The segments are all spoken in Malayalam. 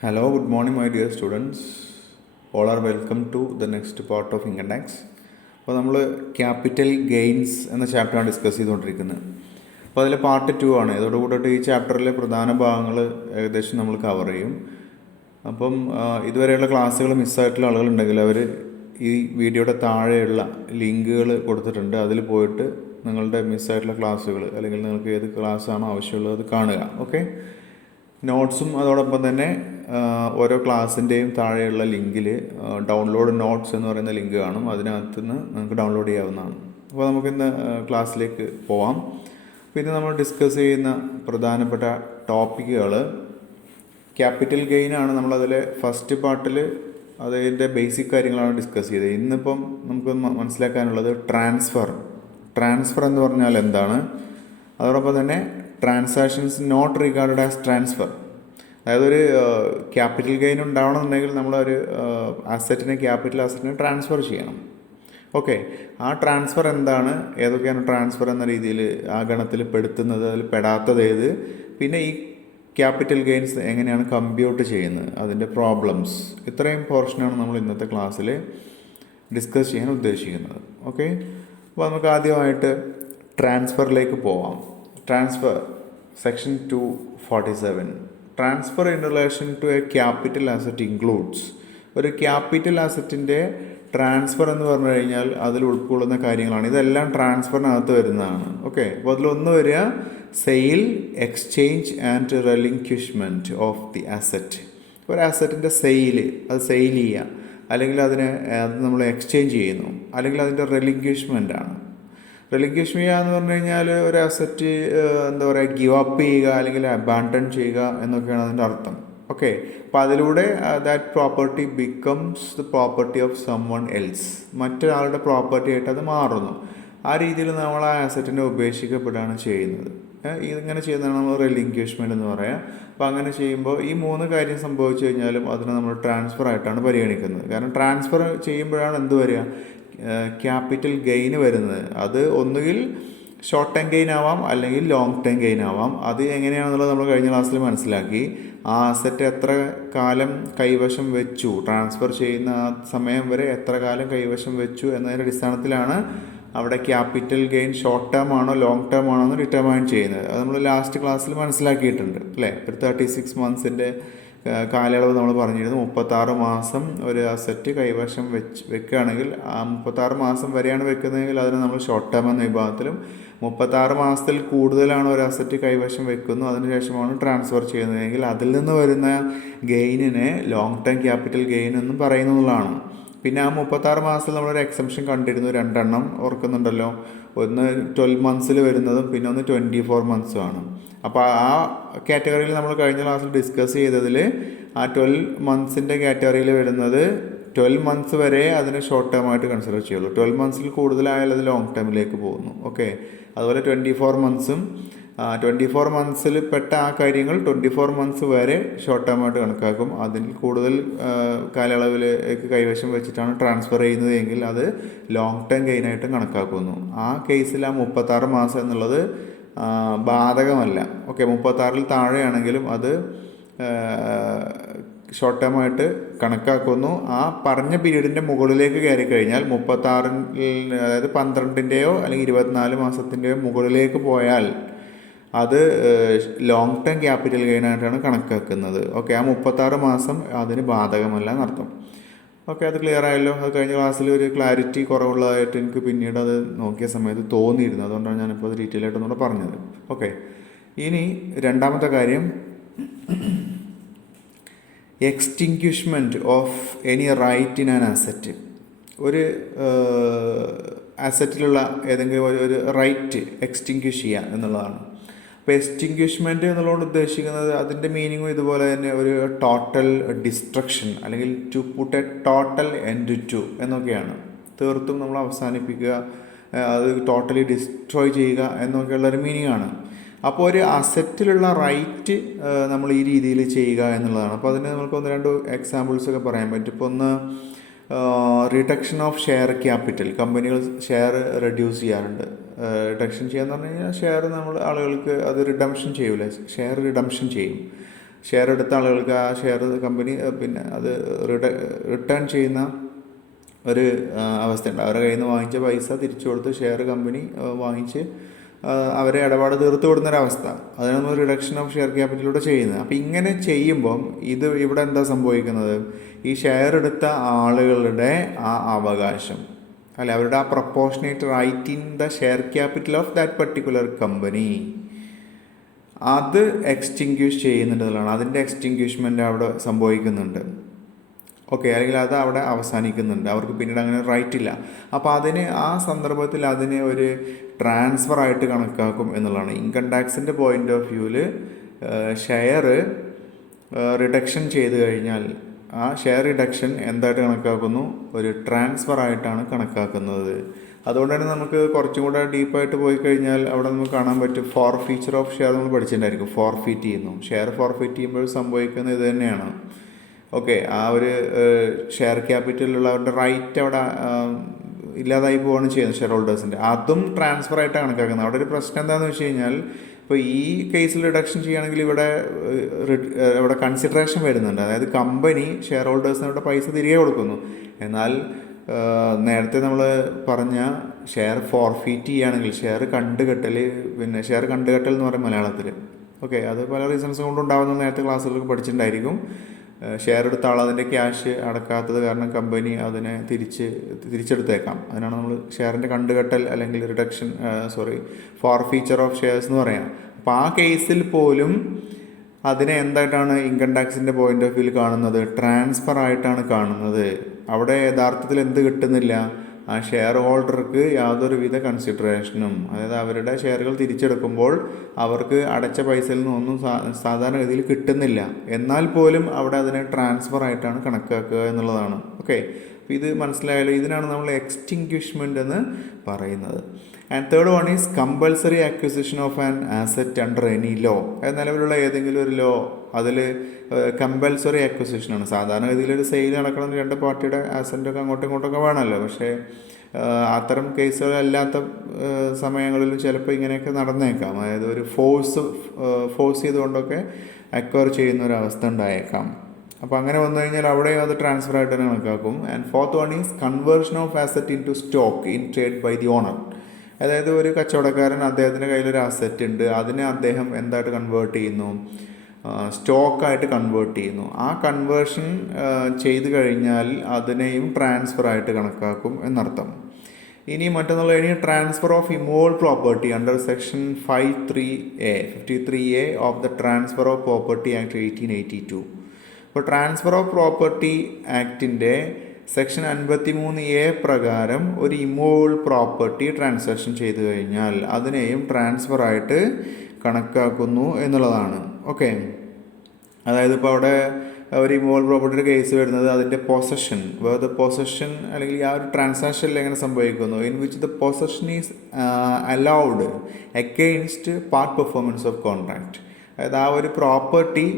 Hello, good morning my dear students. All are welcome to the next part of income tax. അപ്പോൾ നമ്മൾ ക്യാപിറ്റൽ ഗെയിൻസ് എന്ന ചാപ്റ്ററാണ് ഡിസ്കസ് ചെയ്തുകൊണ്ടിരിക്കുന്നത്. അപ്പോൾ അതിൽ പാർട്ട് 2 ആണ്. ഇതോടുകൂടിയിട്ട് ഈ ചാപ്റ്ററിലെ പ്രധാന ഭാഗങ്ങൾ ഏകദേശം നമ്മൾ കവർ ചെയ്യും. അപ്പം ഇതുവരെയുള്ള ക്ലാസ്സുകൾ മിസ്സായിട്ടുള്ള ആളുകളുണ്ടെങ്കിൽ അവർ ഈ വീഡിയോയുടെ താഴെയുള്ള ലിങ്കുകൾ കൊടുത്തിട്ടുണ്ട്. അതിൽ പോയിട്ട് നിങ്ങളുടെ മിസ്സായിട്ടുള്ള ക്ലാസ്സുകൾ അല്ലെങ്കിൽ നിങ്ങൾക്ക് ഏത് ക്ലാസ്സാണോ ആവശ്യമുള്ളത് അത് കാണുക. ഓക്കെ, നോട്ട്സും അതോടൊപ്പം തന്നെ ഓരോ ക്ലാസ്സിൻ്റെയും താഴെയുള്ള ലിങ്കിൽ ഡൗൺലോഡ് നോട്ട്സ് എന്ന് പറയുന്ന ലിങ്ക് കാണും. അതിനകത്ത് നിന്ന് നിങ്ങൾക്ക് ഡൗൺലോഡ് ചെയ്യാവുന്നതാണ്. അപ്പോൾ നമുക്കിന്ന് ക്ലാസ്സിലേക്ക് പോവാം. പിന്നെ നമ്മൾ ഡിസ്കസ് ചെയ്യുന്ന പ്രധാനപ്പെട്ട ടോപ്പിക്കുകൾ ക്യാപിറ്റൽ ഗെയിനാണ്. നമ്മളതിലെ ഫസ്റ്റ് പാർട്ടിൽ അതിൻ്റെ ബേസിക് കാര്യങ്ങളാണ് ഡിസ്കസ് ചെയ്തത്. ഇന്നിപ്പം നമുക്ക് മനസ്സിലാക്കാനുള്ളത് ട്രാൻസ്ഫർ എന്ന് പറഞ്ഞാൽ എന്താണ്, അതോടൊപ്പം തന്നെ transactions not regarded as transfer. അതായത് ഒരു ക്യാപിറ്റൽ ഗെയിൻ ഉണ്ടാവണമെന്നുണ്ടെങ്കിൽ നമ്മളൊരു ക്യാപിറ്റൽ അസറ്റിനെ ട്രാൻസ്ഫർ ചെയ്യണം. ഓക്കെ, ആ ട്രാൻസ്ഫർ എന്താണ്, ഏതൊക്കെയാണ് ട്രാൻസ്ഫർ എന്ന രീതിയിൽ ആ ഗണത്തിൽ പെടുത്തുന്നത്, അതിൽ പെടാത്തത് ഏത്, പിന്നെ ഈ ക്യാപിറ്റൽ ഗെയിൻസ് എങ്ങനെയാണ് കമ്പ്യൂട്ട് ചെയ്യുന്നത്, അതിൻ്റെ പ്രോബ്ലംസ്, ഇത്രയും പോർഷനാണ് നമ്മൾ ഇന്നത്തെ ക്ലാസ്സിൽ ഡിസ്കസ് ചെയ്യാൻ ഉദ്ദേശിക്കുന്നത്. ഓക്കെ, അപ്പോൾ നമുക്ക് ആദ്യമായിട്ട് ട്രാൻസ്ഫറിലേക്ക് പോവാം. Transfer section 247. Transfer in relation to a capital asset includes. ഒരു ക്യാപിറ്റൽ അസറ്റിൻ്റെ ട്രാൻസ്ഫർ എന്ന് പറഞ്ഞു കഴിഞ്ഞാൽ അതിൽ ഉൾക്കൊള്ളുന്ന കാര്യങ്ങളാണ്. ഇതെല്ലാം ട്രാൻസ്ഫറിനകത്ത് വരുന്നതാണ്. ഓക്കെ, അപ്പോൾ അതിലൊന്ന് വരിക sale, exchange and relinquishment of the asset. ഒരു അസറ്റിൻ്റെ അത് സെയിൽ ചെയ്യുക, അല്ലെങ്കിൽ അത് നമ്മൾ എക്സ്ചേഞ്ച് ചെയ്യുന്നു, അല്ലെങ്കിൽ അതിൻ്റെ റെലിങ്ക്വിഷ്മെൻ്റ് ആണ്. റെലിങ്ക്വിഷ് ചെയ്യുക എന്ന് പറഞ്ഞു കഴിഞ്ഞാൽ ഒരു അസറ്റ് എന്താ പറയുക, ഗിവ് അപ്പ് ചെയ്യുക അല്ലെങ്കിൽ അബാൻഡൺ ചെയ്യുക എന്നൊക്കെയാണ് അതിൻ്റെ അർത്ഥം. ഓക്കെ, അപ്പോൾ അതിലൂടെ that property becomes the property of someone else. മറ്റൊരാളുടെ പ്രോപ്പർട്ടി ആയിട്ട് അത് മാറുന്നു. ആ രീതിയിൽ നമ്മൾ ആ അസറ്റിനെ ഉപേക്ഷിക്കപ്പെടുകയാണ് ചെയ്യുന്നത്. ഇതിങ്ങനെ ചെയ്യുന്നതാണ് നമ്മൾ റെലിങ്ക്വിഷ്മെൻ്റ് എന്ന് പറയുക. അപ്പോൾ അങ്ങനെ ചെയ്യുമ്പോൾ ഈ 3 കാര്യം സംഭവിച്ചു കഴിഞ്ഞാലും അതിനെ നമ്മൾ ട്രാൻസ്ഫർ ആയിട്ടാണ് പരിഗണിക്കുന്നത്. കാരണം ട്രാൻസ്ഫർ ചെയ്യുമ്പോഴാണ് എന്ത് വരിക, ക്യാപിറ്റൽ ഗെയിൻ വരുന്നത്. അത് ഒന്നുകിൽ ഷോർട്ട് ടൈം ഗെയിൻ ആവാം, അല്ലെങ്കിൽ ലോങ് ടൈം ഗെയിൻ ആവാം. അത് എങ്ങനെയാണെന്നുള്ളത് നമ്മൾ കഴിഞ്ഞ ക്ലാസ്സിൽ മനസ്സിലാക്കി. ആ അസറ്റ് എത്ര കാലം കൈവശം വെച്ചു, ട്രാൻസ്ഫർ ചെയ്യുന്ന ആ സമയം വരെ എത്ര കാലം കൈവശം വെച്ചു എന്നതിൻ്റെ അടിസ്ഥാനത്തിലാണ് അവിടെ ക്യാപിറ്റൽ ഗെയിൻ ഷോർട്ട് ടേം ആണോ ലോങ് ടേം ആണോ എന്ന് ഡിറ്റർമൈൻ ചെയ്യുന്നത്. അത് നമ്മൾ ലാസ്റ്റ് ക്ലാസ്സിൽ മനസ്സിലാക്കിയിട്ടുണ്ട് അല്ലേ. ഒരു 36 മന്ത്സിൻ്റെ കാലയളവ് നമ്മൾ പറഞ്ഞിരുന്നു. 36 മാസം ഒരു അസറ്റ് കൈവശം വെക്കുകയാണെങ്കിൽ ആ 36 മാസം വരെയാണ് വെക്കുന്നതെങ്കിൽ അതിന് നമ്മൾ ഷോർട്ട് ടേം എന്ന വിഭാഗത്തിലും, 36 മാസത്തിൽ കൂടുതലാണ് ഒരു അസറ്റ് കൈവശം വെക്കുന്നു അതിനുശേഷമാണ് ട്രാൻസ്ഫർ ചെയ്യുന്നതെങ്കിൽ അതിൽ നിന്ന് വരുന്ന ഗെയിനിനെ ലോങ് ടേം ക്യാപിറ്റൽ ഗെയിൻ എന്നും പറയുന്നതാണ്. പിന്നെ ആ 36 മാസത്തിൽ നമ്മളൊരു എക്സംഷൻ കണ്ടിരുന്നു, 2 എണ്ണം ഓർക്കുന്നുണ്ടല്ലോ. ഒന്ന് 12 മന്ത്സിൽ വരുന്നതും പിന്നെ ഒന്ന് 24 മന്ത്സും ആണ്. അപ്പോൾ ആ കാറ്റഗറിയിൽ നമ്മൾ കഴിഞ്ഞ ക്ലാസ്സിൽ ഡിസ്കസ് ചെയ്തതിൽ ആ 12 മന്ത്സിൻ്റെ കാറ്റഗറിയിൽ വരുന്നത് 12 മന്ത്സ് വരെ അതിനെ ഷോർട്ട് ടേം ആയിട്ട് കൺസിഡർ ചെയ്യുള്ളൂ. 12 മന്ത്സിൽ കൂടുതലായാൽ അത് ലോങ് ടേമിലേക്ക് പോകുന്നു. ഓക്കെ, അതുപോലെ 24 മന്ത്സും 24 മന്ത്സിൽ പെട്ട ആ കാര്യങ്ങൾ 24 മന്ത്സ് വരെ ഷോർട്ട് ടേം ആയിട്ട് കണക്കാക്കും. അതിൽ കൂടുതൽ കാലയളവിലേക്ക് കൈവശം വെച്ചിട്ടാണ് ട്രാൻസ്ഫർ ചെയ്യുന്നത് എങ്കിൽ അത് ലോങ് ടേം ഗെയിനായിട്ടും കണക്കാക്കുന്നു. ആ കേസിൽ ആ 36 മാസം എന്നുള്ളത് ബാധകമല്ല. ഓക്കെ, 36-ൽ താഴെയാണെങ്കിലും അത് ഷോർട്ട് ടേം ആയിട്ട് കണക്കാക്കുന്നു. ആ പറഞ്ഞ പീരീഡിൻ്റെ മുകളിലേക്ക് കയറി കഴിഞ്ഞാൽ 36-ൽ, അതായത് 12-ൻ്റെയോ അല്ലെങ്കിൽ 24 മാസത്തിൻ്റെയോ മുകളിലേക്ക് പോയാൽ അത് ലോങ് ടേം ക്യാപിറ്റൽ ഗെയിനായിട്ടാണ് കണക്കാക്കുന്നത്. ഓക്കെ, ആ 36 മാസം അതിന് ബാധകമല്ല എന്നർത്ഥം. ഓക്കെ, അത് ക്ലിയർ ആയല്ലോ. അത് കഴിഞ്ഞ ക്ലാസ്സിൽ ഒരു ക്ലാരിറ്റി കുറവുള്ളതായിട്ട് എനിക്ക് പിന്നീട് അത് നോക്കിയ സമയത്ത് തോന്നിയിരുന്നു. അതുകൊണ്ടാണ് ഞാനിപ്പോൾ അത് ഡീറ്റെയിൽ ആയിട്ടൊന്നുകൂടെ പറഞ്ഞത്. ഓക്കെ, ഇനി രണ്ടാമത്തെ കാര്യം, extinguishment of any right in an asset. ഒരു അസറ്റിലുള്ള ഏതെങ്കിലും ഒരു റൈറ്റ് എക്സ്റ്റിങ്ക്വിഷ് ചെയ്യുക എന്നുള്ളതാണ്. അപ്പോൾ എക്സ്റ്റിങ്ക്വിഷ്മെൻറ്റ് എന്നുള്ളതുകൊണ്ട് ഉദ്ദേശിക്കുന്നത് അതിൻ്റെ മീനിങ്ങും ഇതുപോലെ തന്നെ ഒരു ടോട്ടൽ ഡിസ്ട്രക്ഷൻ അല്ലെങ്കിൽ to put a total end to എന്നൊക്കെയാണ്. തീർത്തും നമ്മൾ അവസാനിപ്പിക്കുക, അത് ടോട്ടലി ഡിസ്ട്രോയ് ചെയ്യുക എന്നൊക്കെയുള്ളൊരു മീനിങ് ആണ്. അപ്പോൾ ഒരു അസറ്റിലുള്ള റൈറ്റ് നമ്മൾ ഈ രീതിയിൽ ചെയ്യുക എന്നുള്ളതാണ്. അപ്പോൾ അതിന് നമുക്ക് ഒന്ന് രണ്ട് എക്സാമ്പിൾസൊക്കെ പറയാൻ പറ്റും. ഇപ്പോൾ ഒന്ന് റിഡക്ഷൻ ഓഫ് ഷെയർ ക്യാപിറ്റൽ. കമ്പനികൾ ഷെയർ റെഡ്യൂസ് ചെയ്യാറുണ്ട്. റിഡക്ഷൻ ചെയ്യാന്ന് പറഞ്ഞു കഴിഞ്ഞാൽ ഷെയർ നമ്മൾ ആളുകൾക്ക് അത് റിഡംഷൻ ചെയ്യൂല, ഷെയർ റിഡംഷൻ ചെയ്യും. ഷെയർ എടുത്ത ആളുകൾക്ക് ആ ഷെയർ കമ്പനി പിന്നെ അത് റിട്ടേൺ ചെയ്യുന്ന ഒരു അവസ്ഥയുണ്ട്. അവരുടെ കയ്യിൽ നിന്ന് വാങ്ങിച്ച പൈസ തിരിച്ചു കൊടുത്ത് ഷെയർ കമ്പനി വാങ്ങിച്ച് അവരെ ഇടപാട് തീർത്ത് വിടുന്നൊരവസ്ഥ. അതിനാണ് നമ്മൾ റിഡക്ഷൻ ഓഫ് ഷെയർ ക്യാപിറ്റലിലൂടെ ചെയ്യുന്നത്. അപ്പോൾ ഇങ്ങനെ ചെയ്യുമ്പം ഇവിടെ എന്താ സംഭവിക്കുന്നത്? ഈ ഷെയർ എടുത്ത ആളുകളുടെ ആ അവകാശം അല്ലെ, അവരുടെ ആ proportionate right in the share capital of that particular company, അത് എക്സ്റ്റിങ്ക്വിഷ് ചെയ്യുന്നുണ്ടെന്നുള്ളതാണ്. അതിൻ്റെ എക്സ്റ്റിങ്ക്വിഷ്മെൻ്റ് അവിടെ സംഭവിക്കുന്നുണ്ട്. ഓക്കെ, അല്ലെങ്കിൽ അത് അവിടെ അവസാനിക്കുന്നുണ്ട്. അവർക്ക് പിന്നീട് അങ്ങനെ റൈറ്റ് ഇല്ല. അപ്പോൾ അതിന് ആ സന്ദർഭത്തിൽ അതിനെ ഒരു ട്രാൻസ്ഫർ ആയിട്ട് കണക്കാക്കും എന്നുള്ളതാണ്. ഇൻകം ടാക്സിൻ്റെ പോയിൻ്റ് ഓഫ് വ്യൂവിൽ ഷെയർ റിഡക്ഷൻ ചെയ്ത് കഴിഞ്ഞാൽ ആ ഷെയർ റിഡക്ഷൻ എന്തായിട്ട് കണക്കാക്കുന്നു? ഒരു ട്രാൻസ്ഫർ ആയിട്ടാണ് കണക്കാക്കുന്നത്. അതുകൊണ്ട് തന്നെ നമുക്ക് കുറച്ചും കൂടെ ഡീപ്പായിട്ട് പോയി കഴിഞ്ഞാൽ അവിടെ നമുക്ക് കാണാൻ പറ്റും ഫോർഫീച്ചർ ഓഫ് ഷെയർ നമ്മൾ പഠിച്ചിട്ടുണ്ടായിരിക്കും. ഫോർഫീറ്റ് ചെയ്യുന്നു, ഷെയർ ഫോർഫീറ്റ് ചെയ്യുമ്പോൾ സംഭവിക്കുന്നത് ഇത് തന്നെയാണ്. ഓക്കെ, ആ ഒരു ഷെയർ ക്യാപിറ്റലിലുള്ള അവരുടെ റൈറ്റ് അവിടെ ഇല്ലാതായി പോവുകയാണ് ചെയ്യുന്നത് ഷെയർ ഹോൾഡേഴ്സിൻ്റെ. അതും ട്രാൻസ്ഫർ ആയിട്ടാണ് കണക്കാക്കുന്നത്. അവിടെ ഒരു പ്രശ്നം എന്താണെന്ന് വെച്ച് കഴിഞ്ഞാൽ, ഇപ്പോൾ ഈ കേസിൽ റിഡക്ഷൻ ചെയ്യുകയാണെങ്കിൽ ഇവിടെ കൺസിഡറേഷൻ വരുന്നുണ്ട്. അതായത് കമ്പനി ഷെയർ ഹോൾഡേഴ്സിന് ഇവിടെ പൈസ തിരികെ കൊടുക്കുന്നു. എന്നാൽ നേരത്തെ നമ്മൾ പറഞ്ഞ ഷെയർ ഫോർഫീറ്റ് ചെയ്യുകയാണെങ്കിൽ ഷെയർ കണ്ടുകെട്ടൽ എന്ന് പറയും മലയാളത്തിൽ. ഓക്കെ, അത് പല റീസൺസ് കൊണ്ടുണ്ടാകുന്ന നേരത്തെ ക്ലാസ്സുകളിൽ പഠിച്ചിട്ടുണ്ടായിരിക്കും. ഷെയർ എടുത്ത ആൾ അതിൻ്റെ ക്യാഷ് അടക്കാത്തത് കാരണം കമ്പനി അതിനെ തിരിച്ചെടുത്തേക്കാം. അതിനാണ് നമ്മൾ ഷെയറിൻ്റെ കണ്ടുകെട്ടൽ അല്ലെങ്കിൽ ഫോർഫീച്ചർ ഓഫ് ഷെയർസ് എന്ന് പറയാം. അപ്പോൾ ആ കേസിൽ പോലും അതിനെ എന്തായിട്ടാണ് ഇൻകം ടാക്സിൻ്റെ പോയിൻ്റ് ഓഫ് വ്യൂവിൽ കാണുന്നത്? ട്രാൻസ്ഫർ ആയിട്ടാണ് കാണുന്നത്. അവിടെ യഥാർത്ഥത്തിൽ എന്ത് കിട്ടുന്നില്ല? ആ ഷെയർ ഹോൾഡർക്ക് യാതൊരുവിധ കൺസിഡറേഷനും, അതായത് അവരുടെ ഷെയറുകൾ തിരിച്ചെടുക്കുമ്പോൾ അവർക്ക് അടച്ച പൈസയിൽ നിന്നൊന്നും സാധാരണഗതിയിൽ കിട്ടുന്നില്ല. എന്നാൽ പോലും അവിടെ അതിനെ ട്രാൻസ്ഫർ ആയിട്ടാണ് കണക്കാക്കുക എന്നുള്ളതാണ്. ഓക്കെ, അപ്പോൾ ഇത് മനസ്സിലായാലും ഇതിനാണ് നമ്മൾ എക്സ്റ്റിങ്ക്വിഷ്മെൻ്റ് എന്ന് പറയുന്നത്. And third one is compulsory acquisition of an asset under any law. നിലവിലുള്ള ഏതെങ്കിലും ഒരു ലോ, അതിൽ കമ്പൽസറി അക്വിസിഷനാണ്. സാധാരണഗതിയിൽ ഒരു സെയിൽ നടക്കണം, രണ്ട് പാർട്ടിയുടെ ആസെറ്റൊക്കെ അങ്ങോട്ടും ഇങ്ങോട്ടൊക്കെ വേണമല്ലോ. പക്ഷേ അത്തരം കേസുകളല്ലാത്ത സമയങ്ങളിലും ചിലപ്പോൾ ഇങ്ങനെയൊക്കെ നടന്നേക്കാം. അതായത് ഒരു ഫോഴ്സ് ചെയ്തുകൊണ്ടൊക്കെ അക്വയർ ചെയ്യുന്ന ഒരു അവസ്ഥ ഉണ്ടായേക്കാം. അപ്പോൾ അങ്ങനെ വന്നു കഴിഞ്ഞാൽ അവിടെ അത് ട്രാൻസ്ഫർ ആയിട്ട് തന്നെ കണക്കാക്കും. And fourth one is conversion of asset into stock in trade by the owner. അതായത് ഒരു കച്ചവടക്കാരൻ, അദ്ദേഹത്തിൻ്റെ കയ്യിലൊരു അസറ്റ് ഉണ്ട്, അതിനെ അദ്ദേഹം എന്തായിട്ട് കൺവേർട്ട് ചെയ്യുന്നു? സ്റ്റോക്കായിട്ട് കൺവേർട്ട് ചെയ്യുന്നു. ആ കൺവേർഷൻ ചെയ്ത് കഴിഞ്ഞാൽ അതിനെയും ട്രാൻസ്ഫർ ആയിട്ട് കണക്കാക്കും എന്നർത്ഥം. ഇനി മറ്റൊന്നുള്ള transfer of immovable property under section 53A of the transfer of property act 1882. അപ്പോൾ ട്രാൻസ്ഫർ ഓഫ് പ്രോപ്പർട്ടി ആക്ടിൻ്റെ സെക്ഷൻ 53A പ്രകാരം ഒരു ഇമ്മൂവബിൾ പ്രോപ്പർട്ടി ട്രാൻസാക്ഷൻ ചെയ്തു കഴിഞ്ഞാൽ അതിനെയും ട്രാൻസ്ഫർ ആയിട്ട് കണക്കാക്കുന്നു എന്നുള്ളതാണ്. ഓക്കെ, അതായത് ഇപ്പോൾ അവിടെ ഒരു ഇമ്മൂവബിൾ പ്രോപ്പർട്ടിയുടെ കേസ് വരുന്നത് അതിൻ്റെ പൊസഷൻ അല്ലെങ്കിൽ ആ ഒരു ട്രാൻസാക്ഷനിൽ എങ്ങനെ സംഭവിക്കുന്നു? In which the possession is allowed against part performance of contract. അതായത് ആ ഒരു പ്രോപ്പർട്ടി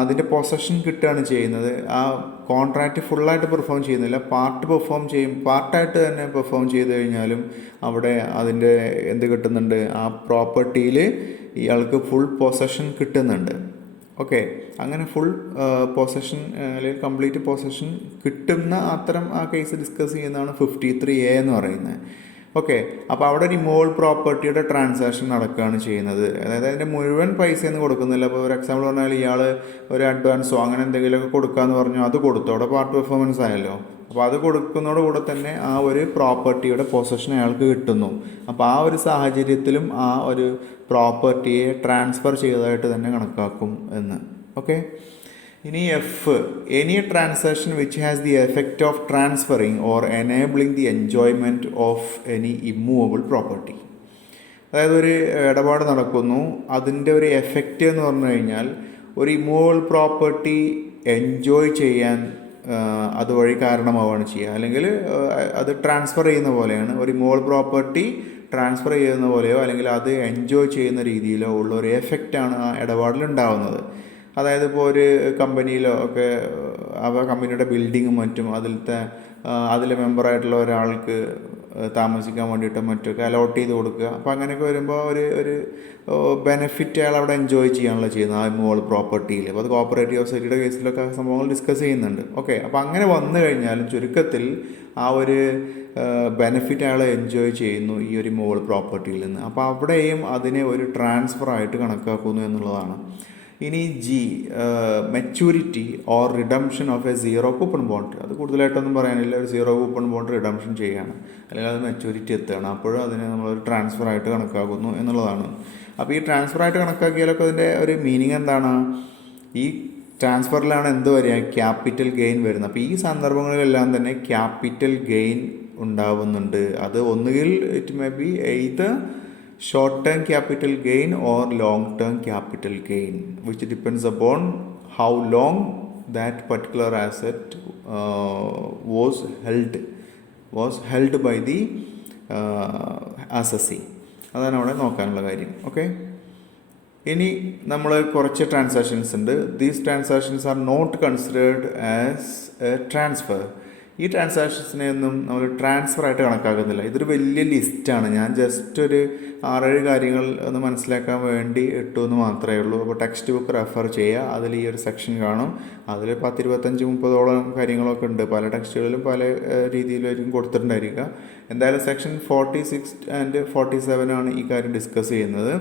അതിൻ്റെ പൊസഷൻ കിട്ടുകയാണ് ചെയ്യുന്നത്. ആ കോൺട്രാക്റ്റ് ഫുള്ളായിട്ട് പെർഫോം ചെയ്യുന്നില്ല, പാർട്ടായിട്ട് തന്നെ പെർഫോം ചെയ്ത് കഴിഞ്ഞാലും അവിടെ അതിൻ്റെ എന്ത് കിട്ടുന്നുണ്ട്? ആ പ്രോപ്പർട്ടിയിൽ ഇയാൾക്ക് ഫുൾ പൊസഷൻ കിട്ടുന്നുണ്ട്. ഓക്കെ, അങ്ങനെ ഫുൾ പൊസഷൻ അല്ലെങ്കിൽ കംപ്ലീറ്റ് പൊസഷൻ കിട്ടുന്ന അത്തരം ആ കേസ് ഡിസ്കസ് ചെയ്യുന്നതാണ് 53A എന്ന് പറയുന്നത്. ഓക്കെ, അപ്പോൾ അവിടെ ഒരു ഇമ്മൂവബിൾ പ്രോപ്പർട്ടിയുടെ ട്രാൻസാക്ഷൻ നടക്കുകയാണ് ചെയ്യുന്നത്. അതായത് അതിൻ്റെ മുഴുവൻ പൈസയൊന്നും കൊടുക്കുന്നില്ല. അപ്പോൾ ഒരു എക്സാമ്പിൾ പറഞ്ഞാൽ ഇയാൾ ഒരു അഡ്വാൻസോ അങ്ങനെ എന്തെങ്കിലുമൊക്കെ കൊടുക്കാമെന്ന് പറഞ്ഞു, അത് കൊടുത്തു, അവിടെ പാർട്ട് പെർഫോമൻസ് ആയല്ലോ. അപ്പോൾ അത് കൊടുക്കുന്നതോടുകൂടെ തന്നെ ആ ഒരു പ്രോപ്പർട്ടിയുടെ പൊസഷൻ അയാൾക്ക് കിട്ടുന്നു. അപ്പോൾ ആ ഒരു സാഹചര്യത്തിലും ആ ഒരു പ്രോപ്പർട്ടിയെ ട്രാൻസ്ഫർ ചെയ്തതായിട്ട് തന്നെ കണക്കാക്കും എന്ന്. ഓക്കെ, ഇനി F, any transaction which has the effect of transferring or enabling the enjoyment of any immovable property. അതായത് ഒരു ഇടപാട് നടക്കുന്നു, അതിൻ്റെ ഒരു എഫക്റ്റ് എന്ന് പറഞ്ഞു കഴിഞ്ഞാൽ ഒരു ഇമ്മൂവബിൾ പ്രോപ്പർട്ടി എൻജോയ് ചെയ്യാൻ അതുവഴി കാരണമാവുകയാണ് ചെയ്യുക, അല്ലെങ്കിൽ അത് ട്രാൻസ്ഫർ ചെയ്യുന്ന പോലെയാണ്. ഒരു ഇമ്മൂവബിൾ പ്രോപ്പർട്ടി ട്രാൻസ്ഫർ ചെയ്യുന്ന പോലെയോ അല്ലെങ്കിൽ അത് എൻജോയ് ചെയ്യുന്ന രീതിയിലോ ഉള്ള ഒരു എഫക്റ്റാണ് ആ ഇടപാടിൽ ഉണ്ടാകുന്നത്. അതായത് ഇപ്പോൾ ഒരു കമ്പനിയിലോ ഒക്കെ കമ്പനിയുടെ ബിൽഡിങ്ങും മറ്റും അതിലെ മെമ്പറായിട്ടുള്ള ഒരാൾക്ക് താമസിക്കാൻ വേണ്ടിയിട്ട് മറ്റൊക്കെ അലോട്ട് ചെയ്ത് കൊടുക്കുക. അപ്പോൾ അങ്ങനെയൊക്കെ വരുമ്പോൾ ഒരു ബെനിഫിറ്റ് അയാൾ അവിടെ എൻജോയ് ചെയ്യാനുള്ള ചെയ്യുന്നത് ആ ഇമ്മൂവബിൾ പ്രോപ്പർട്ടിയിൽ. അപ്പോൾ അത് കോപ്പറേറ്റീവ് സൊസൈറ്റിയുടെ കേസിലൊക്കെ സംഭവങ്ങൾ ഡിസ്കസ് ചെയ്യുന്നുണ്ട്. ഓക്കെ, അപ്പോൾ അങ്ങനെ വന്നു കഴിഞ്ഞാലും ചുരുക്കത്തിൽ ആ ഒരു ബെനിഫിറ്റ് അയാൾ എൻജോയ് ചെയ്യുന്നു ഈ ഒരു ഇമ്മൂവബിൾ പ്രോപ്പർട്ടിയിൽ നിന്ന്. അപ്പോൾ അവിടെയും അതിനെ ഒരു ട്രാൻസ്ഫറായിട്ട് കണക്കാക്കുന്നു എന്നുള്ളതാണ്. ഇനി G, maturity or redemption of A zero coupon bond. അത് കൂടുതലായിട്ടൊന്നും പറയാനില്ല, ഒരു സീറോ കൂപ്പൺ ബോണ്ട് റിഡംഷൻ ചെയ്യുകയാണ് അല്ലെങ്കിൽ അത് മെച്യൂരിറ്റി എത്തുകയാണ്. അപ്പോഴും അതിനെ നമ്മളൊരു ട്രാൻസ്ഫറായിട്ട് കണക്കാക്കുന്നു എന്നുള്ളതാണ്. അപ്പോൾ ഈ ട്രാൻസ്ഫറായിട്ട് കണക്കാക്കിയാലൊക്കെ അതിൻ്റെ ഒരു മീനിങ് എന്താണ്? ഈ ട്രാൻസ്ഫറിലാണ് എന്ത് വരിക? ക്യാപിറ്റൽ ഗെയിൻ വരുന്നത്. അപ്പോൾ ഈ സന്ദർഭങ്ങളിലെല്ലാം തന്നെ ക്യാപിറ്റൽ ഗെയിൻ ഉണ്ടാവുന്നുണ്ട്. അത് ഒന്നുകിൽ it may be either short term capital gain or long term capital gain, which depends upon how long that particular asset was held by the assessee. അതാണ് അവിടെ നോക്കാനുള്ള കാര്യം. ഓക്കെ, ഇനി നമ്മൾ കുറച്ച് ട്രാൻസാക്ഷൻസ് ഉണ്ട്. These transactions are not considered as a transfer. ഈ ട്രാൻസാക്ഷൻസിനെ ഒന്നും നമ്മൾ ട്രാൻസ്ഫറായിട്ട് കണക്കാക്കുന്നില്ല. ഇതൊരു വലിയ ലിസ്റ്റാണ്. ഞാൻ ജസ്റ്റ് ഒരു 6-7 കാര്യങ്ങൾ ഒന്ന് മനസ്സിലാക്കാൻ വേണ്ടി ഇട്ടു എന്ന് മാത്രമേ ഉള്ളൂ. അപ്പോൾ ടെക്സ്റ്റ് ബുക്ക് റെഫർ ചെയ്യുക, അതിൽ ഈ ഒരു സെക്ഷൻ കാണും. അതിൽ 10-25-30ഓളം കാര്യങ്ങളൊക്കെ ഉണ്ട്. പല ടെക്സ്റ്റുകളിലും പല രീതിയിലായിരിക്കും കൊടുത്തിട്ടുണ്ടായിരിക്കുക. എന്തായാലും സെക്ഷൻ 46 ആൻഡ് 47 ആണ് ഈ കാര്യം ഡിസ്കസ് ചെയ്യുന്നത്.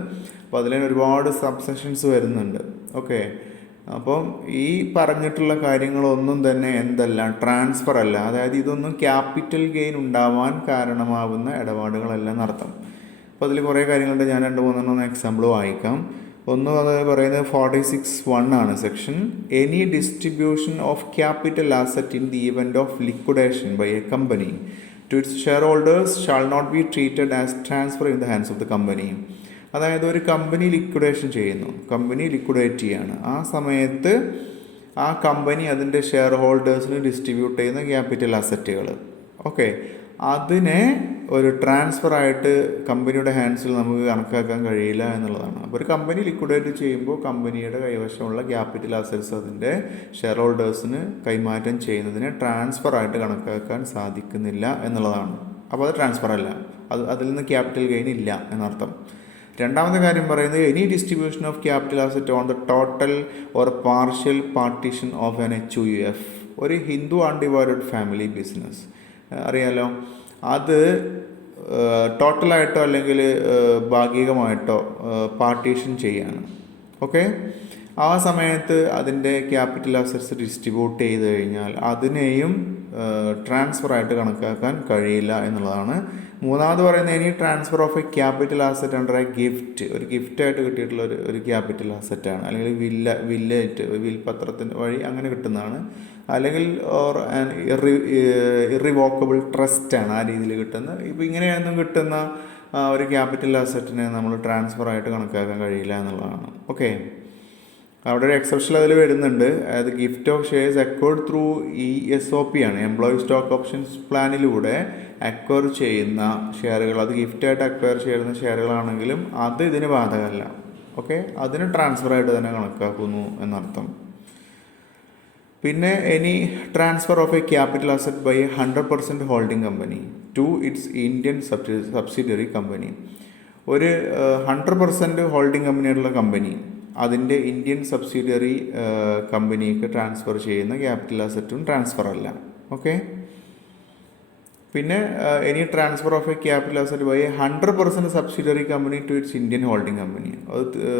അപ്പോൾ അതിൽ ഒരുപാട് സബ് സെക്ഷൻസ് വരുന്നുണ്ട്. ഓക്കെ, അപ്പം ഈ പറഞ്ഞിട്ടുള്ള കാര്യങ്ങളൊന്നും തന്നെ എന്തല്ല, ട്രാൻസ്ഫർ അല്ല. അതായത് ഇതൊന്നും ക്യാപിറ്റൽ ഗെയിൻ ഉണ്ടാവാൻ കാരണമാകുന്ന ഇടപാടുകളല്ല എന്നർത്ഥം. അപ്പോൾ അതിൽ കുറേ കാര്യങ്ങളുണ്ട്. ഞാൻ 2-3 എക്സാമ്പിൾ വായിക്കാം. ഒന്ന് അത് പറയുന്നത് 46(1) ആണ് section. Any distribution of capital asset in the event of liquidation by a company to its shareholders shall not be treated as transfer in the hands of the company. അതായത് ഒരു കമ്പനി ലിക്വിഡേഷൻ ചെയ്യുന്നു, കമ്പനി ലിക്വിഡേറ്റ് ചെയ്യാണ്. ആ സമയത്ത് ആ കമ്പനി അതിൻ്റെ ഷെയർ ഹോൾഡേഴ്സിന് ഡിസ്ട്രിബ്യൂട്ട് ചെയ്യുന്ന ക്യാപിറ്റൽ അസറ്റുകൾ, ഓക്കെ, അതിനെ ഒരു ട്രാൻസ്ഫറായിട്ട് കമ്പനിയുടെ ഹാൻഡ്സിൽ നമുക്ക് കണക്കാക്കാൻ കഴിയില്ല എന്നുള്ളതാണ്. അപ്പോൾ ഒരു കമ്പനി ലിക്വിഡേറ്റ് ചെയ്യുമ്പോൾ കമ്പനിയുടെ കൈവശമുള്ള ക്യാപിറ്റൽ അസറ്റ്സ് അതിൻ്റെ ഷെയർ ഹോൾഡേഴ്സിന് കൈമാറ്റം ചെയ്യുന്നതിനെ ട്രാൻസ്ഫറായിട്ട് കണക്കാക്കാൻ സാധിക്കുന്നില്ല എന്നുള്ളതാണ്. അപ്പോൾ അത് ട്രാൻസ്ഫർ അല്ല, അതിൽ നിന്ന് ക്യാപിറ്റൽ ഗെയിൻ ഇല്ല എന്നർത്ഥം. രണ്ടാമത്തെ കാര്യം പറയുന്നത് any distribution of capital asset on the total or partial partition of N HUF, ഒരു ഹിന്ദു അൺഡിവൈഡഡ് ഫാമിലി ബിസിനസ് അറിയാലോ, അത് ടോട്ടലായിട്ടോ അല്ലെങ്കിൽ ഭാഗികമായിട്ടോ പാർട്ടീഷൻ ചെയ്യാണ്. ഓക്കെ, ആ സമയത്ത് അതിൻ്റെ ക്യാപിറ്റൽ അസറ്റ്സ് ഡിസ്ട്രിബ്യൂട്ട് ചെയ്ത് കഴിഞ്ഞാൽ അതിനെയും ട്രാൻസ്ഫറായിട്ട് കണക്കാക്കാൻ കഴിയില്ല എന്നുള്ളതാണ്. മൂന്നാമത് പറയുന്നത് any transfer of a capital asset under A gift, ഒരു ഗിഫ്റ്റായിട്ട് കിട്ടിയിട്ടുള്ള ഒരു ക്യാപിറ്റൽ അസറ്റാണ്, അല്ലെങ്കിൽ വില്ലേറ്റ് വിൽപത്രത്തിൻ്റെ വഴി അങ്ങനെ കിട്ടുന്നതാണ്, അല്ലെങ്കിൽ ഓർ ഇറിവോക്കബിൾ ട്രസ്റ്റാണ് ആ രീതിയിൽ കിട്ടുന്നത്. ഇപ്പോൾ ഇങ്ങനെയൊന്നും കിട്ടുന്ന ഒരു ക്യാപിറ്റൽ അസറ്റിനെ നമ്മൾ ട്രാൻസ്ഫറായിട്ട് കണക്കാക്കാൻ കഴിയില്ല എന്നുള്ളതാണ്. ഓക്കെ, അവിടെ ഒരു എക്സെപ്ഷൻ അതിൽ വരുന്നുണ്ട്. അതായത് gift of shares acquired through ESOP ആണ്, എംപ്ലോയി സ്റ്റോക്ക് ഓപ്ഷൻസ് പ്ലാനിലൂടെ അക്വയർ ചെയ്യുന്ന ഷെയറുകൾ, അത് ഗിഫ്റ്റായിട്ട് അക്വയർ ചെയ്യുന്ന ഷെയറുകളാണെങ്കിലും അത് ഇതിന് ബാധകമല്ല. ഓക്കെ, അതിന് ട്രാൻസ്ഫറായിട്ട് തന്നെ കണക്കാക്കുന്നു എന്നർത്ഥം. പിന്നെ any transfer of a capital asset by 100% holding company to its Indian subsidiary company, ഒരു 100% ഹോൾഡിംഗ് കമ്പനിയുള്ള കമ്പനി അതിൻ്റെ ഇന്ത്യൻ സബ്സിഡിയറി കമ്പനിക്ക് ട്രാൻസ്ഫർ ചെയ്യുന്ന ക്യാപിറ്റൽ അസറ്റും ട്രാൻസ്ഫർ അല്ല. ഓക്കെ, പിന്നെ any transfer of a capital asset by 100% subsidiary company to its Indian holding company,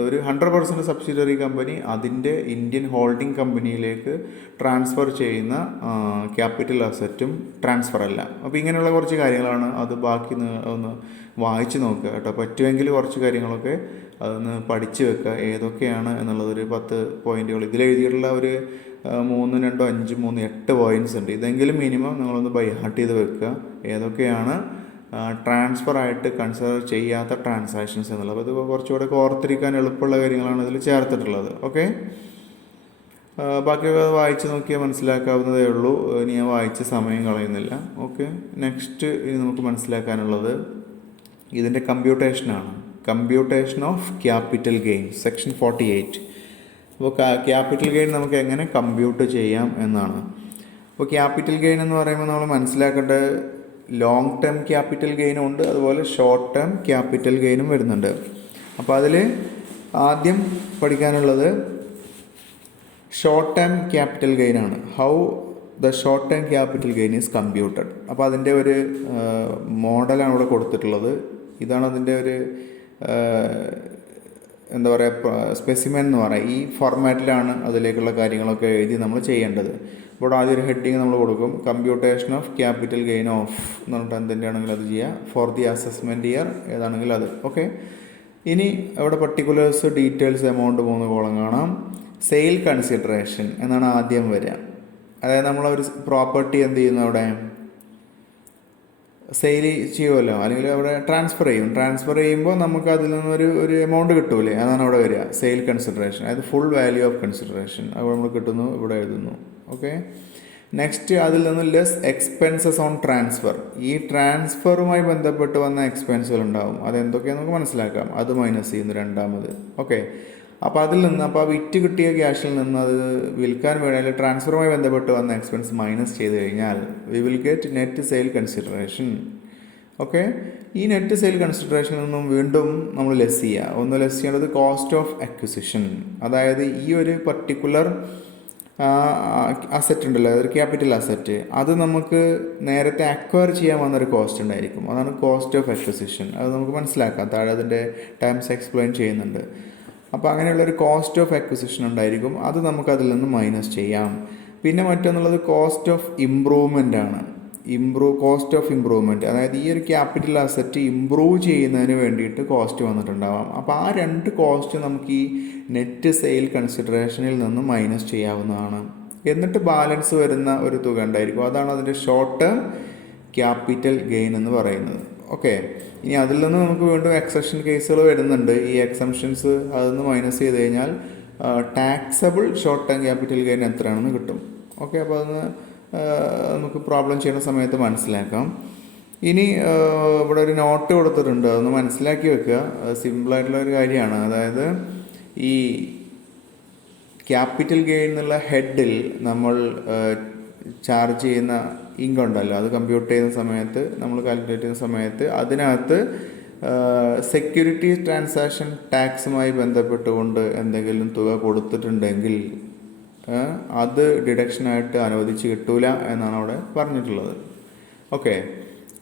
ഒരു 100% സബ്സിഡിയറി കമ്പനി അതിൻ്റെ ഇന്ത്യൻ ഹോൾഡിംഗ് കമ്പനിയിലേക്ക് ട്രാൻസ്ഫർ ചെയ്യുന്ന ക്യാപിറ്റൽ അസറ്റും ട്രാൻസ്ഫർ അല്ല. അപ്പോൾ ഇങ്ങനെയുള്ള കുറച്ച് കാര്യങ്ങളാണ്. അത് ബാക്കി ഒന്ന് വായിച്ച് നോക്കുക കേട്ടോ. പറ്റുമെങ്കിൽ കുറച്ച് കാര്യങ്ങളൊക്കെ അതൊന്ന് പഠിച്ച് വെക്കുക, ഏതൊക്കെയാണ് എന്നുള്ളതൊരു 10 പോയിൻറ്റുകൾ ഇതിലെഴുതിയിട്ടുള്ള ഒരു 3, 2, 5, 3, 8 പോയിൻറ്റ്സ് ഉണ്ട്. ഇതെങ്കിലും മിനിമം നിങ്ങളൊന്ന് ബൈ ഹാർട്ട് ചെയ്ത് വെക്കുക. ഏതൊക്കെയാണ് ട്രാൻസ്ഫർ ആയിട്ട് കൺസിഡർ ചെയ്യാത്ത ട്രാൻസാക്ഷൻസ് എന്നുള്ളത്. അത് കുറച്ചുകൂടെ ഓർത്തിരിക്കാൻ എളുപ്പമുള്ള കാര്യങ്ങളാണ് ഇതിൽ ചേർത്തിട്ടുള്ളത്. ഓക്കെ, ബാക്കിയൊക്കെ വായിച്ച് നോക്കിയാൽ മനസ്സിലാക്കാവുന്നതേ ഉള്ളൂ. ഇനി ഞാൻ വായിച്ച് സമയം കളയുന്നില്ല. ഓക്കെ, നെക്സ്റ്റ് ഇനി നമുക്ക് മനസ്സിലാക്കാനുള്ളത് ഇതിൻ്റെ കമ്പ്യൂട്ടേഷനാണ്. Computation of capital gain, section 48. അപ്പോൾ ക്യാപിറ്റൽ ഗെയിൻ നമുക്ക് എങ്ങനെ കമ്പ്യൂട്ട് ചെയ്യാം എന്നാണ്. അപ്പോൾ ക്യാപിറ്റൽ ഗെയിൻ എന്ന് പറയുമ്പോൾ നമ്മൾ മനസ്സിലാക്കേണ്ടത് ലോങ് ടേം ക്യാപിറ്റൽ ഗെയിനും ഉണ്ട്, അതുപോലെ ഷോർട്ട് ടേം ക്യാപിറ്റൽ ഗെയിനും വരുന്നുണ്ട്. അപ്പോൾ അതിൽ ആദ്യം പഠിക്കാനുള്ളത് ഷോർട്ട് ടേം ക്യാപിറ്റൽ ഗെയിൻ ആണ്. How the short term capital gain is computed. അപ്പോൾ അതിൻ്റെ ഒരു മോഡലാണ് ഇവിടെ കൊടുത്തിട്ടുള്ളത്. ഇതാണ് അതിൻ്റെ ഒരു എന്താ പറയുക, സ്പെസിമെൻ എന്ന് പറയുക. ഈ ഫോർമാറ്റിലാണ് അതിലേക്കുള്ള കാര്യങ്ങളൊക്കെ എഴുതി നമ്മൾ ചെയ്യേണ്ടത്. ഇവിടെ ആദ്യം ഒരു ഹെഡിങ് നമ്മൾ കൊടുക്കും, computation of capital gain of എന്ന് പറഞ്ഞിട്ട് എന്തിൻ്റെ ആണെങ്കിലും അത് ചെയ്യുക, ഫോർ ദി അസസ്മെൻറ്റ് ഇയർ ഏതാണെങ്കിലും അത്. ഓക്കെ, ഇനി അവിടെ പർട്ടിക്കുലേഴ്സ്, ഡീറ്റെയിൽസ്, എമൗണ്ട് 3 കോളം കാണാം. സെയിൽ കൺസിഡറേഷൻ എന്നാണ് ആദ്യം വരിക. അതായത് നമ്മളൊരു പ്രോപ്പർട്ടി എന്ത് ചെയ്യുന്നു, അവിടെ സെയിൽ ചെയ്യുമല്ലോ, അല്ലെങ്കിൽ അവിടെ ട്രാൻസ്ഫർ ചെയ്യും. ട്രാൻസ്ഫർ ചെയ്യുമ്പോൾ നമുക്ക് അതിൽ നിന്നൊരു എമൗണ്ട് കിട്ടൂലേ, അതാണ് അവിടെ വരിക, സെയിൽ കൺസിഡറേഷൻ. അതായത് ഫുൾ വാല്യൂ ഓഫ് കൺസിഡറേഷൻ അത് നമ്മൾ കിട്ടുന്നു, ഇവിടെ എഴുതുന്നു. ഓക്കെ, നെക്സ്റ്റ് അതിൽ നിന്ന് ലെസ് എക്സ്പെൻസസ് ഓൺ ട്രാൻസ്ഫർ. ഈ ട്രാൻസ്ഫറുമായി ബന്ധപ്പെട്ട് വന്ന എക്സ്പെൻസുകൾ ഉണ്ടാവും, അതെന്തൊക്കെയാണെന്ന് നമുക്ക് മനസ്സിലാക്കാം. അത് മൈനസ് ചെയ്യുന്നു രണ്ടാമത്. ഓക്കെ, അപ്പോൾ അതിൽ നിന്ന്, അപ്പോൾ ആ വിറ്റ് കിട്ടിയ ക്യാഷിൽ നിന്ന് അത് വിൽക്കാൻ വേണ്ടി അല്ലെങ്കിൽ ട്രാൻസ്ഫറുമായി ബന്ധപ്പെട്ട് വന്ന എക്സ്പെൻസ് മൈനസ് ചെയ്ത് കഴിഞ്ഞാൽ we will get net sale consideration. Okay, ഈ നെറ്റ് സെയിൽ കൺസിഡറേഷനിൽ നിന്നും വീണ്ടും നമ്മൾ ലെസ് ചെയ്യുക. ഒന്ന് ലെസ് ചെയ്യേണ്ടത് കോസ്റ്റ് ഓഫ് അക്വിസിഷൻ. അതായത് ഈ ഒരു പർട്ടിക്കുലർ അസറ്റ് ഉണ്ടല്ലോ, അതൊരു ക്യാപിറ്റൽ അസറ്റ്, അത് നമുക്ക് നേരത്തെ അക്വയർ ചെയ്യാൻ വന്നൊരു കോസ്റ്റ് ഉണ്ടായിരിക്കും, അതാണ് കോസ്റ്റ് ഓഫ് അക്വിസിഷൻ. അത് നമുക്ക് മനസ്സിലാക്കാം, താഴെ അതിൻ്റെ ടേംസ് എക്സ്പ്ലെയിൻ ചെയ്യുന്നുണ്ട്. അപ്പോൾ അങ്ങനെയുള്ളൊരു കോസ്റ്റ് ഓഫ് അക്വിസിഷൻ ഉണ്ടായിരിക്കും, അത് നമുക്കതിൽ നിന്ന് മൈനസ് ചെയ്യാം. പിന്നെ മറ്റൊന്നുള്ളത് കോസ്റ്റ് ഓഫ് ഇമ്പ്രൂവ്മെൻ്റ് ആണ്. കോസ്റ്റ് ഓഫ് ഇമ്പ്രൂവ്മെൻറ്റ്, അതായത് ഈ ഒരു ക്യാപിറ്റൽ അസറ്റ് ഇമ്പ്രൂവ് ചെയ്യുന്നതിന് വേണ്ടിയിട്ട് കോസ്റ്റ് വന്നിട്ടുണ്ടാവാം. അപ്പോൾ ആ 2 കോസ്റ്റ് നമുക്ക് ഈ നെറ്റ് സെയിൽ കൺസിഡറേഷനിൽ നിന്ന് മൈനസ് ചെയ്യാവുന്നതാണ്. എന്നിട്ട് ബാലൻസ് വരുന്ന ഒരു തുക ഉണ്ടായിരിക്കും, അതാണ് അതിൻ്റെ ഷോർട്ട് ടേം ക്യാപിറ്റൽ ഗെയിൻ എന്ന് പറയുന്നത്. ഓക്കെ, ഇനി അതിൽ നിന്ന് നമുക്ക് വീണ്ടും എക്സെപ്ഷൻ കേസുകൾ വരുന്നുണ്ട്. ഈ എക്സംഷൻസ് അതൊന്ന് മൈനസ് ചെയ്ത് കഴിഞ്ഞാൽ taxable short term capital gain എത്രയാണെന്ന് കിട്ടും. ഓക്കെ, അപ്പോൾ അതൊന്ന് നമുക്ക് പ്രോബ്ലം ചെയ്യുന്ന സമയത്ത് മനസ്സിലാക്കാം. ഇനി ഇവിടെ ഒരു നോട്ട് കൊടുത്തിട്ടുണ്ട്, അതൊന്ന് മനസ്സിലാക്കി വെക്കുക. സിമ്പിളായിട്ടുള്ള ഒരു കാര്യമാണ്. അതായത് ഈ ക്യാപിറ്റൽ ഗെയിൻ എന്നുള്ള ഹെഡിൽ നമ്മൾ ചാർജ് ചെയ്യുന്ന ഇൻകം ഉണ്ടല്ലോ, അത് കമ്പ്യൂട്ട് ചെയ്യുന്ന സമയത്ത്, നമ്മൾ കാൽക്കുലേറ്റ് ചെയ്യുന്ന സമയത്ത് അതിനകത്ത് സെക്യൂരിറ്റി ട്രാൻസാക്ഷൻ ടാക്സുമായി ബന്ധപ്പെട്ടുകൊണ്ട് എന്തെങ്കിലും തുക കൊടുത്തിട്ടുണ്ടെങ്കിൽ അത് ഡിഡക്ഷനായിട്ട് അനുവദിച്ച് കിട്ടൂല എന്നാണ് അവിടെ പറഞ്ഞിട്ടുള്ളത്. ഓക്കെ,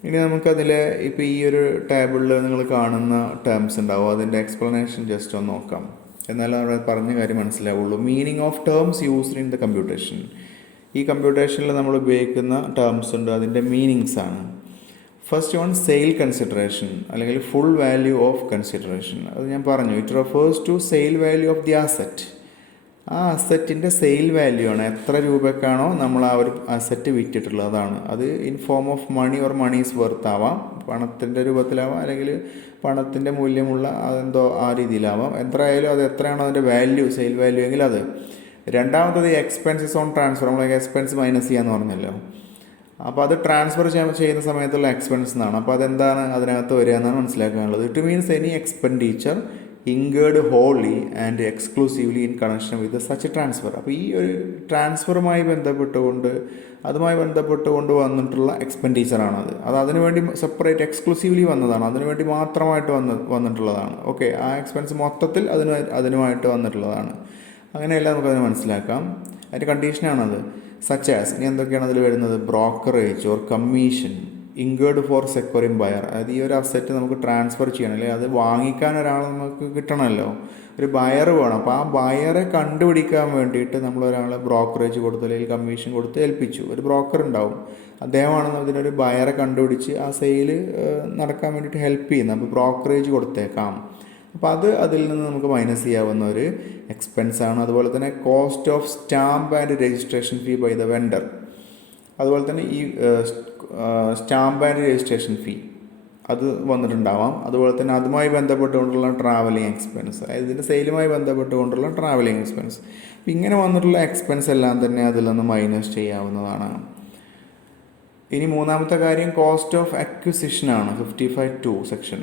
ഇനി നമുക്കതിൽ ഇപ്പോൾ ഈ ഒരു ടേബിളിൽ നിങ്ങൾ കാണുന്ന ടേംസ് ഉണ്ടാവും, അതിൻ്റെ എക്സ്പ്ലനേഷൻ ജസ്റ്റ് ഒന്ന് നോക്കാം, എന്നാലും അവിടെ പറഞ്ഞ കാര്യം മനസ്സിലാവുള്ളൂ. Meaning of terms used in the computation. ഈ കമ്പ്യൂട്ടേഷനിൽ നമ്മൾ ഉപയോഗിക്കുന്ന ടേംസ് ഉണ്ട്, അതിൻ്റെ മീനിങ്സ് ആണ്. ഫസ്റ്റ് വൺ, സെയിൽ കൺസിഡറേഷൻ അല്ലെങ്കിൽ ഫുൾ വാല്യൂ ഓഫ് കൺസിഡറേഷൻ. അത് ഞാൻ പറഞ്ഞു, it refers to sale value of the asset. ആ അസറ്റിൻ്റെ സെയിൽ വാല്യൂ ആണ്, എത്ര രൂപയ്ക്കാണോ നമ്മൾ ആ ഒരു അസറ്റ് വിറ്റിട്ടുള്ളത്, അതാണ്. അത് in form of money or money's worth ആവാം, പണത്തിൻ്റെ രൂപത്തിലാവാം, അല്ലെങ്കിൽ പണത്തിൻ്റെ മൂല്യമുള്ള അതെന്തോ ആ രീതിയിലാവാം. എത്രയായാലും അത് എത്രയാണോ അതിൻ്റെ വാല്യൂ, സെയിൽ വാല്യൂ എങ്കിൽ അത്. രണ്ടാമത്തത് എക്സ്പെൻസസ് ഓൺ ട്രാൻസ്ഫർ. നമ്മൾ എക്സ്പെൻസ് മൈനസ് ചെയ്യാന്ന് പറഞ്ഞല്ലോ, അപ്പോൾ അത് ട്രാൻസ്ഫർ ചെയ്യുന്ന സമയത്തുള്ള എക്സ്പെൻസ് എന്നാണ്. അപ്പോൾ അതെന്താണ് അതിനകത്ത് വരിക എന്നാണ് മനസ്സിലാക്കാനുള്ളത്. It means any expenditure incurred wholly and exclusively in connection with such transfer. അപ്പോൾ ഈ ഒരു ട്രാൻസ്ഫറുമായി അതുമായി ബന്ധപ്പെട്ടുകൊണ്ട് വന്നിട്ടുള്ള എക്സ്പെൻഡിച്ചറാണത്. അത് അതിനുവേണ്ടി സെപ്പറേറ്റ് എക്സ്ക്ലൂസീവ്ലി വന്നതാണ്, അതിനുവേണ്ടി മാത്രമായിട്ട് വന്നിട്ടുള്ളതാണ്. ഓക്കെ, ആ എക്സ്പെൻസ് മൊത്തത്തിൽ അതിനുമായിട്ട് വന്നിട്ടുള്ളതാണ്. അങ്ങനെയല്ല നമുക്കതിനെ മനസ്സിലാക്കാം. അതിൻ്റെ കണ്ടീഷനാണത്. സച്ച് ആസ്, ഇനി എന്തൊക്കെയാണ് അതിൽ വരുന്നത്, brokerage or commission incurred four securing buyer. അതായത് ഈ ഒരു അസറ്റ് നമുക്ക് ട്രാൻസ്ഫർ ചെയ്യണം, അല്ലെങ്കിൽ അത് വാങ്ങിക്കാൻ ഒരാൾ നമുക്ക് കിട്ടണമല്ലോ, ഒരു ബയർ വേണം. അപ്പോൾ ആ ബയറെ കണ്ടുപിടിക്കാൻ വേണ്ടിയിട്ട് നമ്മൾ ഒരാളെ ബ്രോക്കറേജ് കൊടുത്ത് അല്ലെങ്കിൽ കമ്മീഷൻ കൊടുത്ത് ഏൽപ്പിച്ചു. ഒരു ബ്രോക്കർ ഉണ്ടാവും, അദ്ദേഹമാണ് അതിനൊരു ബയറെ കണ്ടുപിടിച്ച് ആ സെയിൽ നടക്കാൻ വേണ്ടിയിട്ട് ഹെൽപ്പ് ചെയ്യുന്നത്. അപ്പോൾ ബ്രോക്കറേജ് കൊടുത്തേക്കാം. അപ്പോൾ അതിൽ നിന്ന് നമുക്ക് മൈനസ് ചെയ്യാവുന്ന ഒരു എക്സ്പെൻസാണ്. അതുപോലെ തന്നെ cost of stamp and registration fee by the vendor. അതുപോലെ തന്നെ ഈ സ്റ്റാമ്പ് ആൻഡ് രജിസ്ട്രേഷൻ ഫീ അത് വന്നിട്ടുണ്ടാവാം. അതുപോലെ തന്നെ അതുമായി ബന്ധപ്പെട്ടുകൊണ്ടുള്ള ട്രാവലിംഗ് എക്സ്പെൻസ്, അതായത് ഇതിൻ്റെ സെയിലുമായി ബന്ധപ്പെട്ടുകൊണ്ടുള്ള ട്രാവലിംഗ് എക്സ്പെൻസ്. ഇങ്ങനെ വന്നിട്ടുള്ള എക്സ്പെൻസ് എല്ലാം തന്നെ അതിൽ നിന്ന് മൈനസ് ചെയ്യാവുന്നതാണ്. ഇനി മൂന്നാമത്തെ കാര്യം കോസ്റ്റ് ഓഫ് അക്വിസിഷനാണ്. 55(2) സെക്ഷൻ.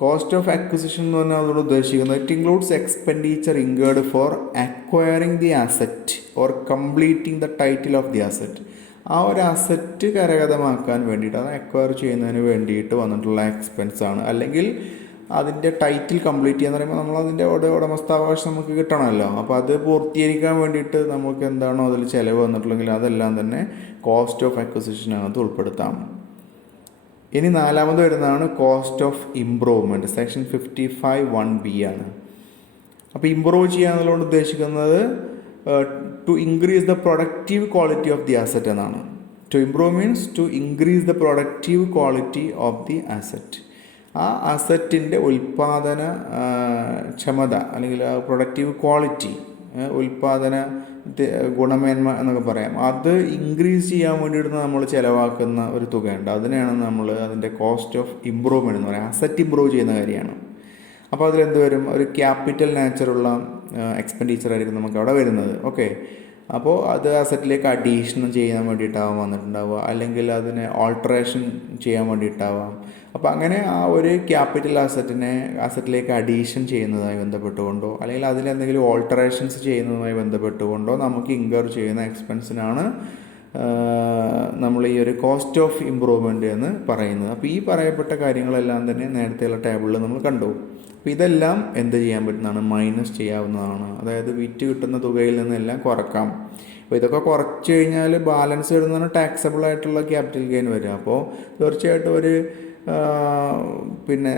കോസ്റ്റ് ഓഫ് അക്വിസിഷൻ എന്ന് പറഞ്ഞാൽ അതോട് ഉദ്ദേശിക്കുന്നത് it includes expenditure incurred for acquiring the asset or completing the title of the asset. ആ ഒരു അസറ്റ് കരഗതമാക്കാൻ വേണ്ടിയിട്ട്, അത് അക്വയർ ചെയ്യുന്നതിന് വേണ്ടിയിട്ട് വന്നിട്ടുള്ള എക്സ്പെൻസാണ്. അല്ലെങ്കിൽ അതിൻ്റെ ടൈറ്റിൽ കംപ്ലീറ്റ് ചെയ്യാന്ന് പറയുമ്പോൾ നമ്മൾ അതിൻ്റെ ഉടമസ്ഥാവകാശം നമുക്ക് കിട്ടണമല്ലോ. അപ്പോൾ അത് പൂർത്തീകരിക്കാൻ വേണ്ടിയിട്ട് നമുക്ക് എന്താണോ അതിൽ ചിലവ് വന്നിട്ടുണ്ടെങ്കിൽ അതെല്ലാം തന്നെ കോസ്റ്റ് ഓഫ് അക്വിസിഷനകത്ത് ഉൾപ്പെടുത്താം. ഇനി നാലാമത് വരുന്നതാണ് cost of improvement. Section 55(1)(b) ആണ്. അപ്പോൾ ഇംപ്രൂവ് ചെയ്യുക എന്നുള്ളതുകൊണ്ട് ഉദ്ദേശിക്കുന്നത് to increase the productive quality of the asset എന്നാണ്. To improve means to increase the productive quality of the asset. ആ അസറ്റിൻ്റെ ഉൽപ്പാദന ക്ഷമത അല്ലെങ്കിൽ പ്രൊഡക്റ്റീവ് ക്വാളിറ്റി, ഉൽപ്പാദന ഗുണമേന്മ എന്നൊക്കെ പറയാം, അത് ഇൻക്രീസ് ചെയ്യാൻ വേണ്ടിയിട്ട് നമ്മൾ ചിലവാക്കുന്ന ഒരു തുകയുണ്ട്. അതിനെയാണ് നമ്മൾ അതിൻ്റെ കോസ്റ്റ് ഓഫ് ഇമ്പ്രൂവ്മെൻറ്റ് എന്ന് പറയുക. അസറ്റ് ഇമ്പ്രൂവ് ചെയ്യുന്ന കാര്യമാണ്. അപ്പോൾ അതിലെന്ത് വരും? ഒരു ക്യാപിറ്റൽ നാച്ചുറുള്ള എക്സ്പെൻഡിച്ചർ ആയിരിക്കും നമുക്ക് അവിടെ വരുന്നത്. ഓക്കെ, അപ്പോൾ അത് അസറ്റിലേക്ക് അഡീഷൻ ചെയ്യാൻ വേണ്ടിയിട്ടാവാം വന്നിട്ടുണ്ടാവുക, അല്ലെങ്കിൽ അതിനെ ഓൾട്ടറേഷൻ ചെയ്യാൻ വേണ്ടിയിട്ടാവാം. അപ്പോൾ അങ്ങനെ ആ ഒരു ക്യാപിറ്റൽ അസറ്റിലേക്ക് അഡീഷൻ ചെയ്യുന്നതുമായി ബന്ധപ്പെട്ടുകൊണ്ടോ അല്ലെങ്കിൽ അതിലെന്തെങ്കിലും ഓൾട്ടറേഷൻസ് ചെയ്യുന്നതുമായി ബന്ധപ്പെട്ടുകൊണ്ടോ നമുക്ക് ഇൻകർ ചെയ്യുന്ന എക്സ്പെൻസിനാണ് നമ്മൾ ഈ ഒരു കോസ്റ്റ് ഓഫ് ഇമ്പ്രൂവ്മെൻറ്റ് എന്ന് പറയുന്നത്. അപ്പോൾ ഈ പറയപ്പെട്ട കാര്യങ്ങളെല്ലാം തന്നെ നേരത്തെയുള്ള ടേബിളിൽ നമ്മൾ കണ്ടു. അപ്പോൾ ഇതെല്ലാം എന്ത് ചെയ്യാൻ പറ്റുന്നതാണ്? മൈനസ് ചെയ്യാവുന്നതാണ്. അതായത് വിറ്റ് കിട്ടുന്ന തുകയിൽ നിന്നെല്ലാം കുറക്കാം. അപ്പോൾ ഇതൊക്കെ കുറച്ച് കഴിഞ്ഞാൽ ബാലൻസ് വരുന്നതാണ് ടാക്സബിൾ ആയിട്ടുള്ള ക്യാപിറ്റൽ ഗെയിൻ വരിക. അപ്പോൾ തീർച്ചയായിട്ടും ഒരു പിന്നെ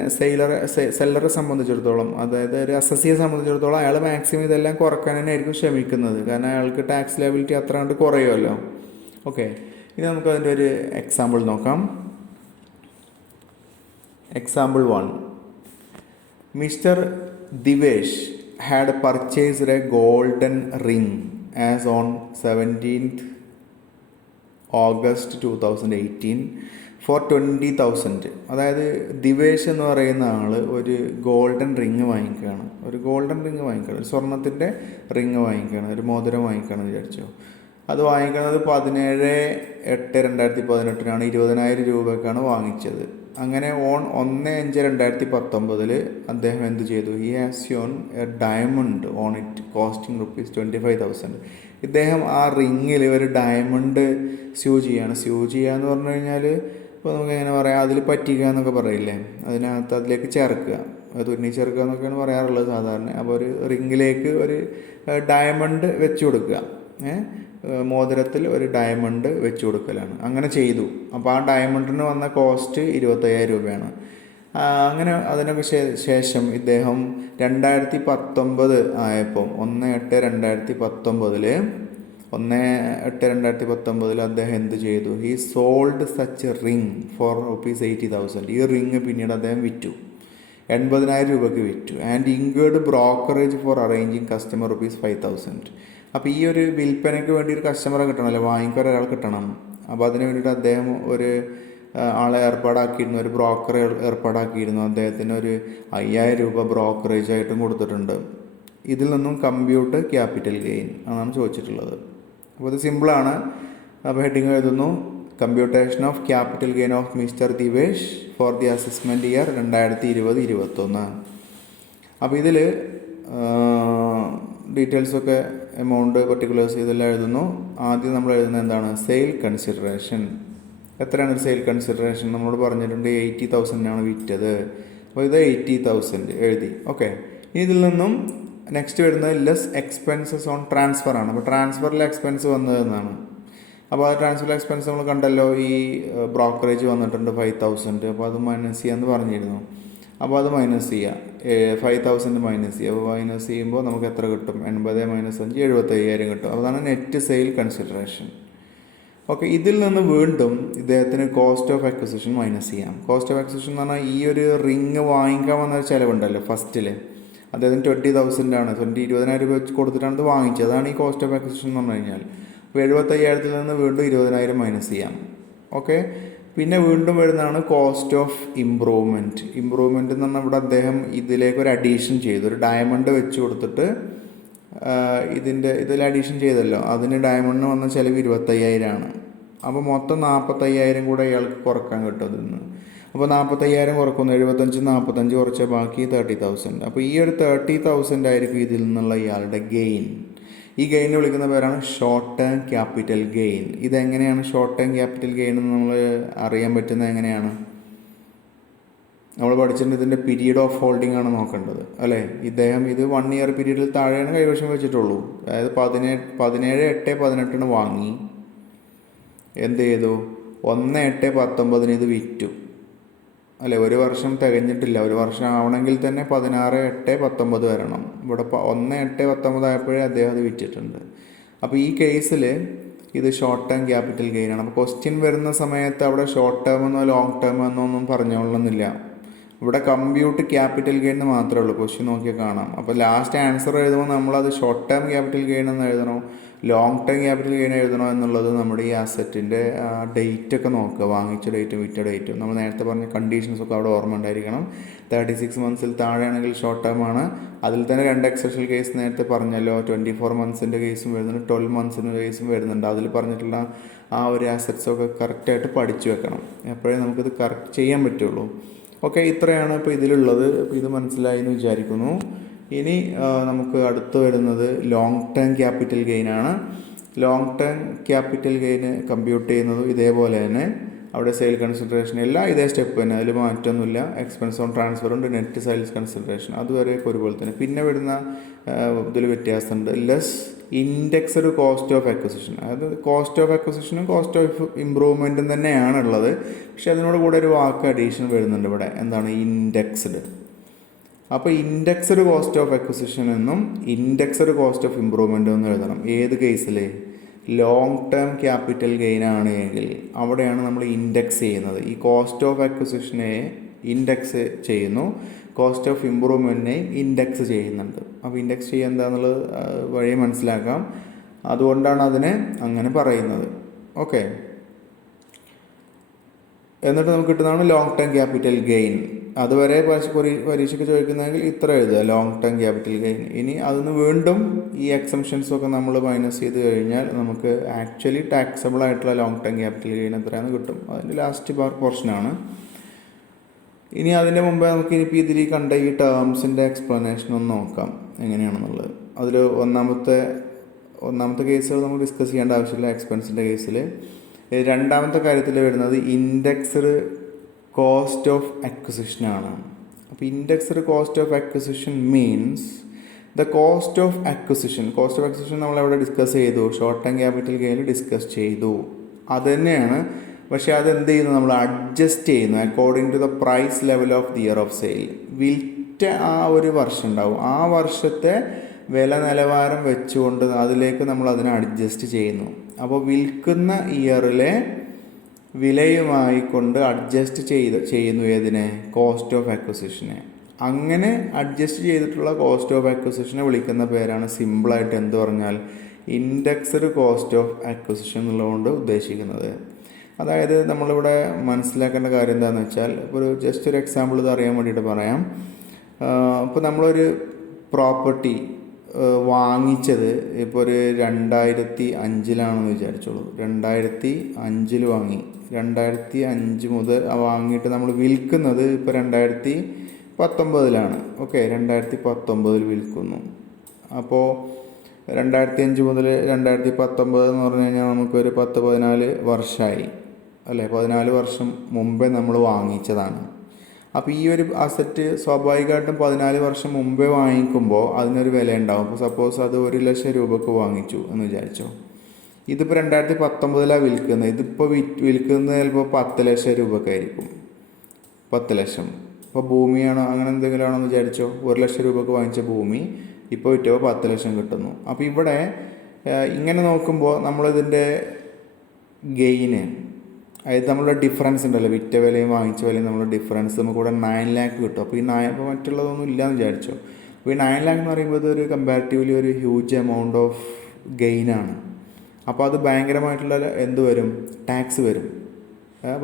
സെല്ലറെ സംബന്ധിച്ചിടത്തോളം, അതായത് ഒരു അസസിയെ സംബന്ധിച്ചിടത്തോളം അയാൾ മാക്സിമം ഇതെല്ലാം കുറക്കാൻ തന്നെ ആയിരിക്കും ശ്രമിക്കുന്നത്. കാരണം അയാൾക്ക് ടാക്സ് ലയബിലിറ്റി അത്ര കണ്ട് കുറയുമല്ലോ. ഓക്കെ, ഇനി നമുക്ക് അതിൻ്റെ ഒരു എക്സാമ്പിൾ നോക്കാം. Example 1. Mr. Divesh had purchased a golden ring as on 17th August 2018 for 20,000. അതായത് ദിവേഷ് എന്ന് പറയുന്ന ആൾ ഒരു ഗോൾഡൻ റിങ് വാങ്ങിക്കുകയാണ്. ഒരു സ്വർണത്തിൻ്റെ റിങ് വാങ്ങിക്കുകയാണ്, ഒരു മോതിരം വാങ്ങിക്കുകയാണെന്ന് വിചാരിച്ചോ. അത് വാങ്ങിക്കുന്നത് 17/8/2018 20,000 രൂപയ്ക്കാണ് വാങ്ങിച്ചത്. അങ്ങനെ ഓൺ 1/5/2019 അദ്ദേഹം എന്ത് ചെയ്തു? He has Sean A diamond on it costing ₹25,000. ഇദ്ദേഹം ആ റിങ്ങിൽ ഒരു ഡയമണ്ട് സ്യൂ ചെയ്യുക എന്ന് പറഞ്ഞു കഴിഞ്ഞാൽ ഇപ്പോൾ നമുക്ക് എങ്ങനെ പറയാം, അതിൽ പറ്റിക്കുക എന്നൊക്കെ പറയില്ലേ, അതിലേക്ക് ചേർക്കുക, തുന്നി ചേർക്കുക എന്നൊക്കെയാണ് പറയാറുള്ളത് സാധാരണ. അപ്പോൾ ഒരു റിങ്ങിലേക്ക് ഒരു ഡയമണ്ട് വെച്ച് കൊടുക്കുക, മോതിരത്തിൽ ഒരു ഡയമണ്ട് വെച്ച് കൊടുക്കലാണ്. അങ്ങനെ ചെയ്തു. അപ്പോൾ ആ ഡയമണ്ടിന് വന്ന കോസ്റ്റ് 25,000 രൂപയാണ്. അങ്ങനെ അതിനൊക്കെ ശേഷം ഇദ്ദേഹം 2019 ആയപ്പോൾ 1/8/2019 അദ്ദേഹം എന്ത് ചെയ്തു? He sold such ring for ₹80,000. ഈ റിങ് പിന്നീട് അദ്ദേഹം വിറ്റു, 80,000 രൂപയ്ക്ക് വിറ്റു. And incurred brokerage for arranging customer ₹5,000. അപ്പോൾ ഈ ഒരു വിൽപ്പനയ്ക്ക് വേണ്ടി ഒരു കസ്റ്റമറെ കിട്ടണമല്ലോ, വാങ്ങിക്കാൻ ഒരാൾ കിട്ടണം. അപ്പോൾ അതിന് വേണ്ടിയിട്ട് അദ്ദേഹം ഒരു ആളെ ഏർപ്പാടാക്കിയിരുന്നു, ഒരു ബ്രോക്കറെ ഏർപ്പാടാക്കിയിരുന്നു. അദ്ദേഹത്തിന് ഒരു 5,000 രൂപ ബ്രോക്കറേജ് ആയിട്ടും കൊടുത്തിട്ടുണ്ട്. ഇതിൽ നിന്നും കമ്പ്യൂട്ട് ക്യാപിറ്റൽ ഗെയിൻ എന്നാണ് ചോദിച്ചിട്ടുള്ളത്. അപ്പോൾ ഇത് സിമ്പിളാണ്. അപ്പോൾ ഹെഡിങ് എഴുതുന്നു, computation of capital gain of mister Divesh four the assessment year 2020-21. അപ്പോൾ ഇതിൽ ഡീറ്റെയിൽസൊക്കെ എമൗണ്ട് പർട്ടിക്കുലേഴ്സ് ഇതെല്ലാം എഴുതുന്നു. ആദ്യം നമ്മൾ എഴുതുന്നത് എന്താണ്? Sale consideration. എത്രയാണ് ഒരു സെയിൽ കൺസിഡറേഷൻ? നമ്മളോട് പറഞ്ഞിട്ടുണ്ട് 80,000 വിറ്റത്. അപ്പോൾ ഇത് 80,000 എഴുതി. ഓക്കെ, ഇതിൽ നിന്നും നെക്സ്റ്റ് വരുന്നത് ലെസ് എക്സ്പെൻസസ് ഓൺ ട്രാൻസ്ഫർ ആണ്. അപ്പോൾ ട്രാൻസ്ഫറിലെ എക്സ്പെൻസ് വന്നതെന്നാണ്. അപ്പോൾ ആ ട്രാൻസ്ഫർ എക്സ്പെൻസ് നമ്മൾ കണ്ടല്ലോ, ഈ ബ്രോക്കറേജ് വന്നിട്ടുണ്ട് 5,000. അപ്പോൾ അത് മൈനസ് ചെയ്യാമെന്ന് പറഞ്ഞിരുന്നു. അപ്പോൾ അത് മൈനസ് ചെയ്യുക, 5,000 മൈനസ് ചെയ്യുക. അപ്പോൾ മൈനസ് ചെയ്യുമ്പോൾ നമുക്ക് എത്ര കിട്ടും? 80 - 5 75,000 കിട്ടും. അതാണ് നെറ്റ് സെയിൽ കൺസിഡറേഷൻ. ഓക്കെ, ഇതിൽ നിന്ന് വീണ്ടും ഇദ്ദേഹത്തിന് കോസ്റ്റ് ഓഫ് അക്വിസിഷൻ മൈനസ് ചെയ്യാം. കോസ്റ്റ് ഓഫ് അക്വിസിഷൻ എന്ന് പറഞ്ഞാൽ ഈ ഒരു റിങ് വാങ്ങിക്കാൻ വന്ന ചിലവുണ്ടല്ലോ ഫസ്റ്റിൽ, അദ്ദേഹത്തിന് 20,000 ആണ്, 20,000 രൂപ വെച്ച് കൊടുത്തിട്ടാണ് ഇത് വാങ്ങിച്ചത്. അതാണ് ഈ കോസ്റ്റ് ഓഫ് അക്വിസിഷൻ എന്ന് പറഞ്ഞു കഴിഞ്ഞാൽ. അപ്പോൾ 75,000 നിന്ന് വീണ്ടും 20,000 മൈനസ് ചെയ്യാം. ഓക്കെ, പിന്നെ വീണ്ടും വരുന്നതാണ് കോസ്റ്റ് ഓഫ് ഇമ്പ്രൂവ്മെൻറ്റ്. ഇമ്പ്രൂവ്മെൻറ്റ് എന്ന് പറഞ്ഞാൽ ഇവിടെ അദ്ദേഹം ഇതിലേക്ക് ഒരു അഡീഷൻ ചെയ്തു, ഒരു ഡയമണ്ട് വെച്ച് കൊടുത്തിട്ട് ഇതിൽ അഡീഷൻ ചെയ്തല്ലോ, അതിന് ഡയമണ്ടിന് വന്ന ചിലവ് 25,000 ആണ്. അപ്പോൾ മൊത്തം 45,000 കൂടെ ഇയാൾക്ക് കുറക്കാൻ കിട്ടും അതിൽ നിന്ന്. അപ്പോൾ 45,000 കുറക്കുന്നു, 75 45 കുറച്ച ബാക്കി 30,000. അപ്പോൾ ഈ ഒരു 30,000 ആയിരിക്കും ഇതിൽ നിന്നുള്ള ഇയാളുടെ ഗെയിൻ. ഈ ഗെയിൻ വിളിക്കുന്ന പേരാണ് ഷോർട്ട് ടേം ക്യാപിറ്റൽ ഗെയിൻ. ഇതെങ്ങനെയാണ് ഷോർട്ട് ടേം ക്യാപിറ്റൽ ഗെയിൻ എന്ന് നമ്മൾ അറിയാൻ പറ്റുന്നത് എങ്ങനെയാണ്? നമ്മൾ പഠിച്ചിട്ടുണ്ട് ഇതിൻ്റെ പീരീഡ് ഓഫ് ഹോൾഡിംഗ് ആണ് നോക്കേണ്ടത് അല്ലേ. ഇദ്ദേഹം ഇത് 1 ഇയർ പീരീഡിൽ താഴെയാണ് കൈവശം വെച്ചിട്ടുള്ളൂ. അതായത് 17/8/18 വാങ്ങി, എന്ത് ചെയ്തു, 1/8/19 ഇത് വിറ്റു അല്ലേ. ഒരു വർഷം തികഞ്ഞിട്ടില്ല, ഒരു വർഷം ആവണമെങ്കിൽ തന്നെ 16/8/19 വരണം. ഇവിടെ 1/8/19 ആയപ്പോഴേ അദ്ദേഹം അത് വിറ്റിട്ടുണ്ട്. അപ്പോൾ ഈ കേസിൽ ഇത് ഷോർട്ട് ടേം ക്യാപിറ്റൽ ഗെയിൻ ആണ്. അപ്പോൾ ക്വസ്റ്റ്യൻ വരുന്ന സമയത്ത് അവിടെ ഷോർട്ട് ടേം എന്നോ ലോങ് ടേം എന്നോ ഒന്നും പറഞ്ഞോളണമെന്നില്ല. ഇവിടെ കമ്പ്യൂട്ട് ക്യാപിറ്റൽ ഗെയിൻ എന്ന് മാത്രമേ ഉള്ളൂ, ക്വസ്റ്റ്യൻ നോക്കിയാൽ കാണാം. അപ്പോൾ ലാസ്റ്റ് ആൻസർ എഴുതുമ്പോൾ നമ്മളത് ഷോർട്ട് ടേം ക്യാപിറ്റൽ ഗെയിൻ എന്ന് എഴുതണോ ലോങ് ടേം ക്യാപിറ്റൽ ഗെയിൻ എഴുതണോ എന്നുള്ളത് നമ്മുടെ ഈ അസറ്റിൻ്റെ ഡേറ്റൊക്കെ നോക്കുക, വാങ്ങിച്ച ഡേറ്റും വിറ്റ ഡേറ്റും. നമ്മൾ നേരത്തെ പറഞ്ഞ കണ്ടീഷൻസൊക്കെ അവിടെ ഓർമ്മ ഉണ്ടായിരിക്കണം. 36 മന്ത്സിൽ താഴെയാണെങ്കിൽ ഷോർട്ട് ടേം ആണ്. അതിൽ തന്നെ 2 എക്സെപ്ഷണൽ കേസ് നേരത്തെ പറഞ്ഞല്ലോ, 24 മന്ത്സിൻ്റെ കേസും വരുന്നുണ്ട്, 12 മന്ത്സിൻ്റെ കേസും വരുന്നുണ്ട്. അതിൽ പറഞ്ഞിട്ടുള്ള ആ ഒരു അസറ്റ്സൊക്കെ കറക്റ്റായിട്ട് പഠിച്ചു വെക്കണം, എപ്പോഴേ നമുക്കിത് കറക്റ്റ് ചെയ്യാൻ പറ്റുള്ളൂ. ഓക്കെ, ഇത്രയാണ് ഇപ്പോൾ ഇതിലുള്ളത്. അപ്പോൾ ഇത് മനസ്സിലായി എന്ന് വിചാരിക്കുന്നു. ഇനി നമുക്ക് അടുത്ത് വരുന്നത് ലോങ് ടേം ക്യാപിറ്റൽ ഗെയിനാണ്. ലോങ് ടേം ക്യാപിറ്റൽ ഗെയിന് കമ്പ്യൂട്ട് ചെയ്യുന്നത് ഇതേപോലെ തന്നെ. അവിടെ സെയിൽ കൺസിഡറേഷൻ എല്ലാം ഇതേ സ്റ്റെപ്പ് തന്നെ, അതിൽ മാറ്റമൊന്നുമില്ല. എക്സ്പെൻസ് ഓൺ ട്രാൻസ്ഫർ ഉണ്ട്, നെറ്റ് സെയിൽസ് കൺസിഡറേഷൻ അതുവരെ ഒരുപോലെ തന്നെ. പിന്നെ വരുന്ന ഇതിൽ വ്യത്യാസമുണ്ട്, less indexed cost of acquisition. അതായത് കോസ്റ്റ് ഓഫ് അക്വിസിഷനും കോസ്റ്റ് ഓഫ് ഇമ്പ്രൂവ്മെൻറ്റും തന്നെയാണുള്ളത്, പക്ഷേ അതിനോട് കൂടെ ഒരു വാക്ക് അഡീഷൻ വരുന്നുണ്ട് ഇവിടെ. എന്താണ്? ഇൻഡെക്സ്ഡ്. അപ്പോൾ ഇൻഡെക്സ്ഡ് കോസ്റ്റ് ഓഫ് അക്വിസിഷൻ എന്നും ഇൻഡെക്സ്ഡ് കോസ്റ്റ് ഓഫ് ഇമ്പ്രൂവ്മെൻറ്റും എന്ന് എഴുതണം. ഏത് കേസിൽ? ലോങ് ടേം ക്യാപിറ്റൽ ഗെയിൻ ആണ് എങ്കിൽ അവിടെയാണ് നമ്മൾ ഇൻഡെക്സ് ചെയ്യുന്നത്. ഈ കോസ്റ്റ് ഓഫ് അക്വിസിഷനെ ഇൻഡെക്സ് ചെയ്യുന്നു, കോസ്റ്റ് ഓഫ് ഇമ്പ്രൂവ്മെൻറ്റിനെയും ഇൻഡെക്സ് ചെയ്യുന്നുണ്ട്. അപ്പോൾ ഇൻഡെക്സ് ചെയ്യുക എന്താണെന്നുള്ളത് വഴി മനസ്സിലാക്കാം. അതുകൊണ്ടാണ് അതിനെ അങ്ങനെ പറയുന്നത്. ഓക്കെ, എന്നിട്ട് നമുക്ക് കിട്ടുന്നതാണ് ലോങ് ടേം ക്യാപിറ്റൽ ഗെയിൻ. അതുവരെ പരീക്ഷയ്ക്ക് ചോദിക്കുന്നതെങ്കിൽ ഇത്ര എഴുതുക, ലോങ് ടേം ക്യാപിറ്റൽ ഗെയിൻ. ഇനി അതിന് വീണ്ടും ഈ എക്സംഷൻസൊക്കെ നമ്മൾ മൈനസ് ചെയ്ത് കഴിഞ്ഞാൽ നമുക്ക് ആക്ച്വലി ടാക്സബിൾ ആയിട്ടുള്ള ലോങ് ടേം ക്യാപിറ്റൽ ഗെയിൻ എത്രയാണെന്ന് കിട്ടും. അതിൻ്റെ ലാസ്റ്റ് പോർഷനാണ്. ഇനി അതിൻ്റെ മുമ്പേ നമുക്ക് ഇനിയിപ്പോൾ ഇതിൽ കണ്ട ഈ ടേംസിൻ്റെ എക്സ്പ്ലനേഷൻ ഒന്ന് നോക്കാം എങ്ങനെയാണെന്നുള്ളത്. അതിൽ ഒന്നാമത്തെ കേസുകൾ നമ്മൾ ഡിസ്കസ് ചെയ്യേണ്ട ആവശ്യമില്ല എക്സ്പെൻസിൻ്റെ കേസിൽ. രണ്ടാമത്തെ കാര്യത്തിൽ വരുന്നത് ഇൻഡെക്സ്ഡ് കോസ്റ്റ് ഓഫ് അക്വിസിഷനാണ്. അപ്പോൾ indexed cost of acquisition means the cost of acquisition. Cost of acquisition നമ്മളവിടെ ഡിസ്കസ് ചെയ്തു, ഷോർട്ട് ടേം ക്യാപിറ്റൽ ഗെയിനിൽ ഡിസ്കസ് ചെയ്തു. അത് തന്നെയാണ്, പക്ഷേ അതെന്ത് ചെയ്യുന്നു? നമ്മൾ അഡ്ജസ്റ്റ് ചെയ്യുന്നു according to the price level of the year of sale. വിൽറ്റ ആ ഒരു വർഷം ഉണ്ടാവും, ആ വർഷത്തെ വില നിലവാരം വെച്ചുകൊണ്ട് അതിലേക്ക് നമ്മൾ അതിനെ അഡ്ജസ്റ്റ് ചെയ്യുന്നു. അപ്പോൾ വിൽക്കുന്ന ഇയറിലെ വിലയുമായി കൊണ്ട് അഡ്ജസ്റ്റ് ചെയ്യുന്നു ഏതിനെ? കോസ്റ്റ് ഓഫ് അക്വിസിഷനെ. അങ്ങനെ അഡ്ജസ്റ്റ് ചെയ്തിട്ടുള്ള കോസ്റ്റ് ഓഫ് അക്വിസിഷനെ വിളിക്കുന്ന പേരാണ് സിമ്പിളായിട്ട് എന്ത് പറഞ്ഞാൽ ഇൻഡെക്സ്ഡ് കോസ്റ്റ് ഓഫ് അക്വിസിഷൻ എന്നുള്ളതുകൊണ്ട് ഉദ്ദേശിക്കുന്നത്. അതായത് നമ്മളിവിടെ മനസ്സിലാക്കേണ്ട കാര്യം എന്താണെന്ന് വെച്ചാൽ, ജസ്റ്റ് ഒരു എക്സാമ്പിൾ ഇത് അറിയാൻ വേണ്ടിയിട്ട് പറയാം. ഇപ്പോൾ നമ്മളൊരു പ്രോപ്പർട്ടി വാങ്ങിച്ചത് ഇപ്പോൾ ഒരു 2005 വിചാരിച്ചോളൂ. 2005 വാങ്ങി, 2005 മുതൽ വാങ്ങിയിട്ട് നമ്മൾ വിൽക്കുന്നത് ഇപ്പോൾ 2019. ഓക്കെ, 2019 വിൽക്കുന്നു. അപ്പോൾ 2005 മുതൽ 2019 എന്ന് പറഞ്ഞു കഴിഞ്ഞാൽ നമുക്കൊരു 10-14 വർഷമായി അല്ലേ. 14 വർഷം മുമ്പേ നമ്മൾ വാങ്ങിച്ചതാണ്. അപ്പോൾ ഈ ഒരു അസറ്റ് സ്വാഭാവികമായിട്ടും 14 വർഷം മുമ്പേ വാങ്ങിക്കുമ്പോൾ അതിനൊരു വില ഉണ്ടാവും. അപ്പോൾ സപ്പോസ് അത് 1 ലക്ഷം രൂപക്ക് വാങ്ങിച്ചു എന്ന് വിചാരിച്ചോ. ഇതിപ്പോൾ 2019 വിൽക്കുന്നത്. ഇതിപ്പോൾ വിൽക്കുന്നത് ചിലപ്പോൾ 10 ലക്ഷം രൂപക്കായിരിക്കും. 10 ലക്ഷം. ഇപ്പോൾ ഭൂമിയാണോ അങ്ങനെ എന്തെങ്കിലും ആണോ എന്ന് വിചാരിച്ചോ. 1 ലക്ഷം രൂപക്ക് വാങ്ങിച്ച ഭൂമി ഇപ്പോൾ വിറ്റപ്പോൾ 10 ലക്ഷം കിട്ടുന്നു. അപ്പോൾ ഇവിടെ ഇങ്ങനെ നോക്കുമ്പോൾ നമ്മളിതിൻ്റെ ഗെയിന്, അതായത് നമ്മളുടെ ഡിഫറൻസ് ഉണ്ടല്ലോ, വിറ്റ വിലയും വാങ്ങിച്ച വിലയും നമ്മളുടെ ഡിഫറൻസ് നമുക്ക് ഇവിടെ 9 lakh കിട്ടും. അപ്പോൾ ഈ ഇപ്പോൾ മറ്റുള്ളതൊന്നും ഇല്ലയെന്ന് വിചാരിച്ചോ. അപ്പോൾ ഈ 9 lakh എന്ന് പറയുമ്പോൾ ഇതൊരു കമ്പാരിറ്റീവ്ലി ഒരു ഹ്യൂജ് എമൗണ്ട് ഓഫ് ഗെയിനാണ്. അപ്പോൾ അത് ഭയങ്കരമായിട്ടുള്ള എന്ത് വരും, ടാക്സ് വരും,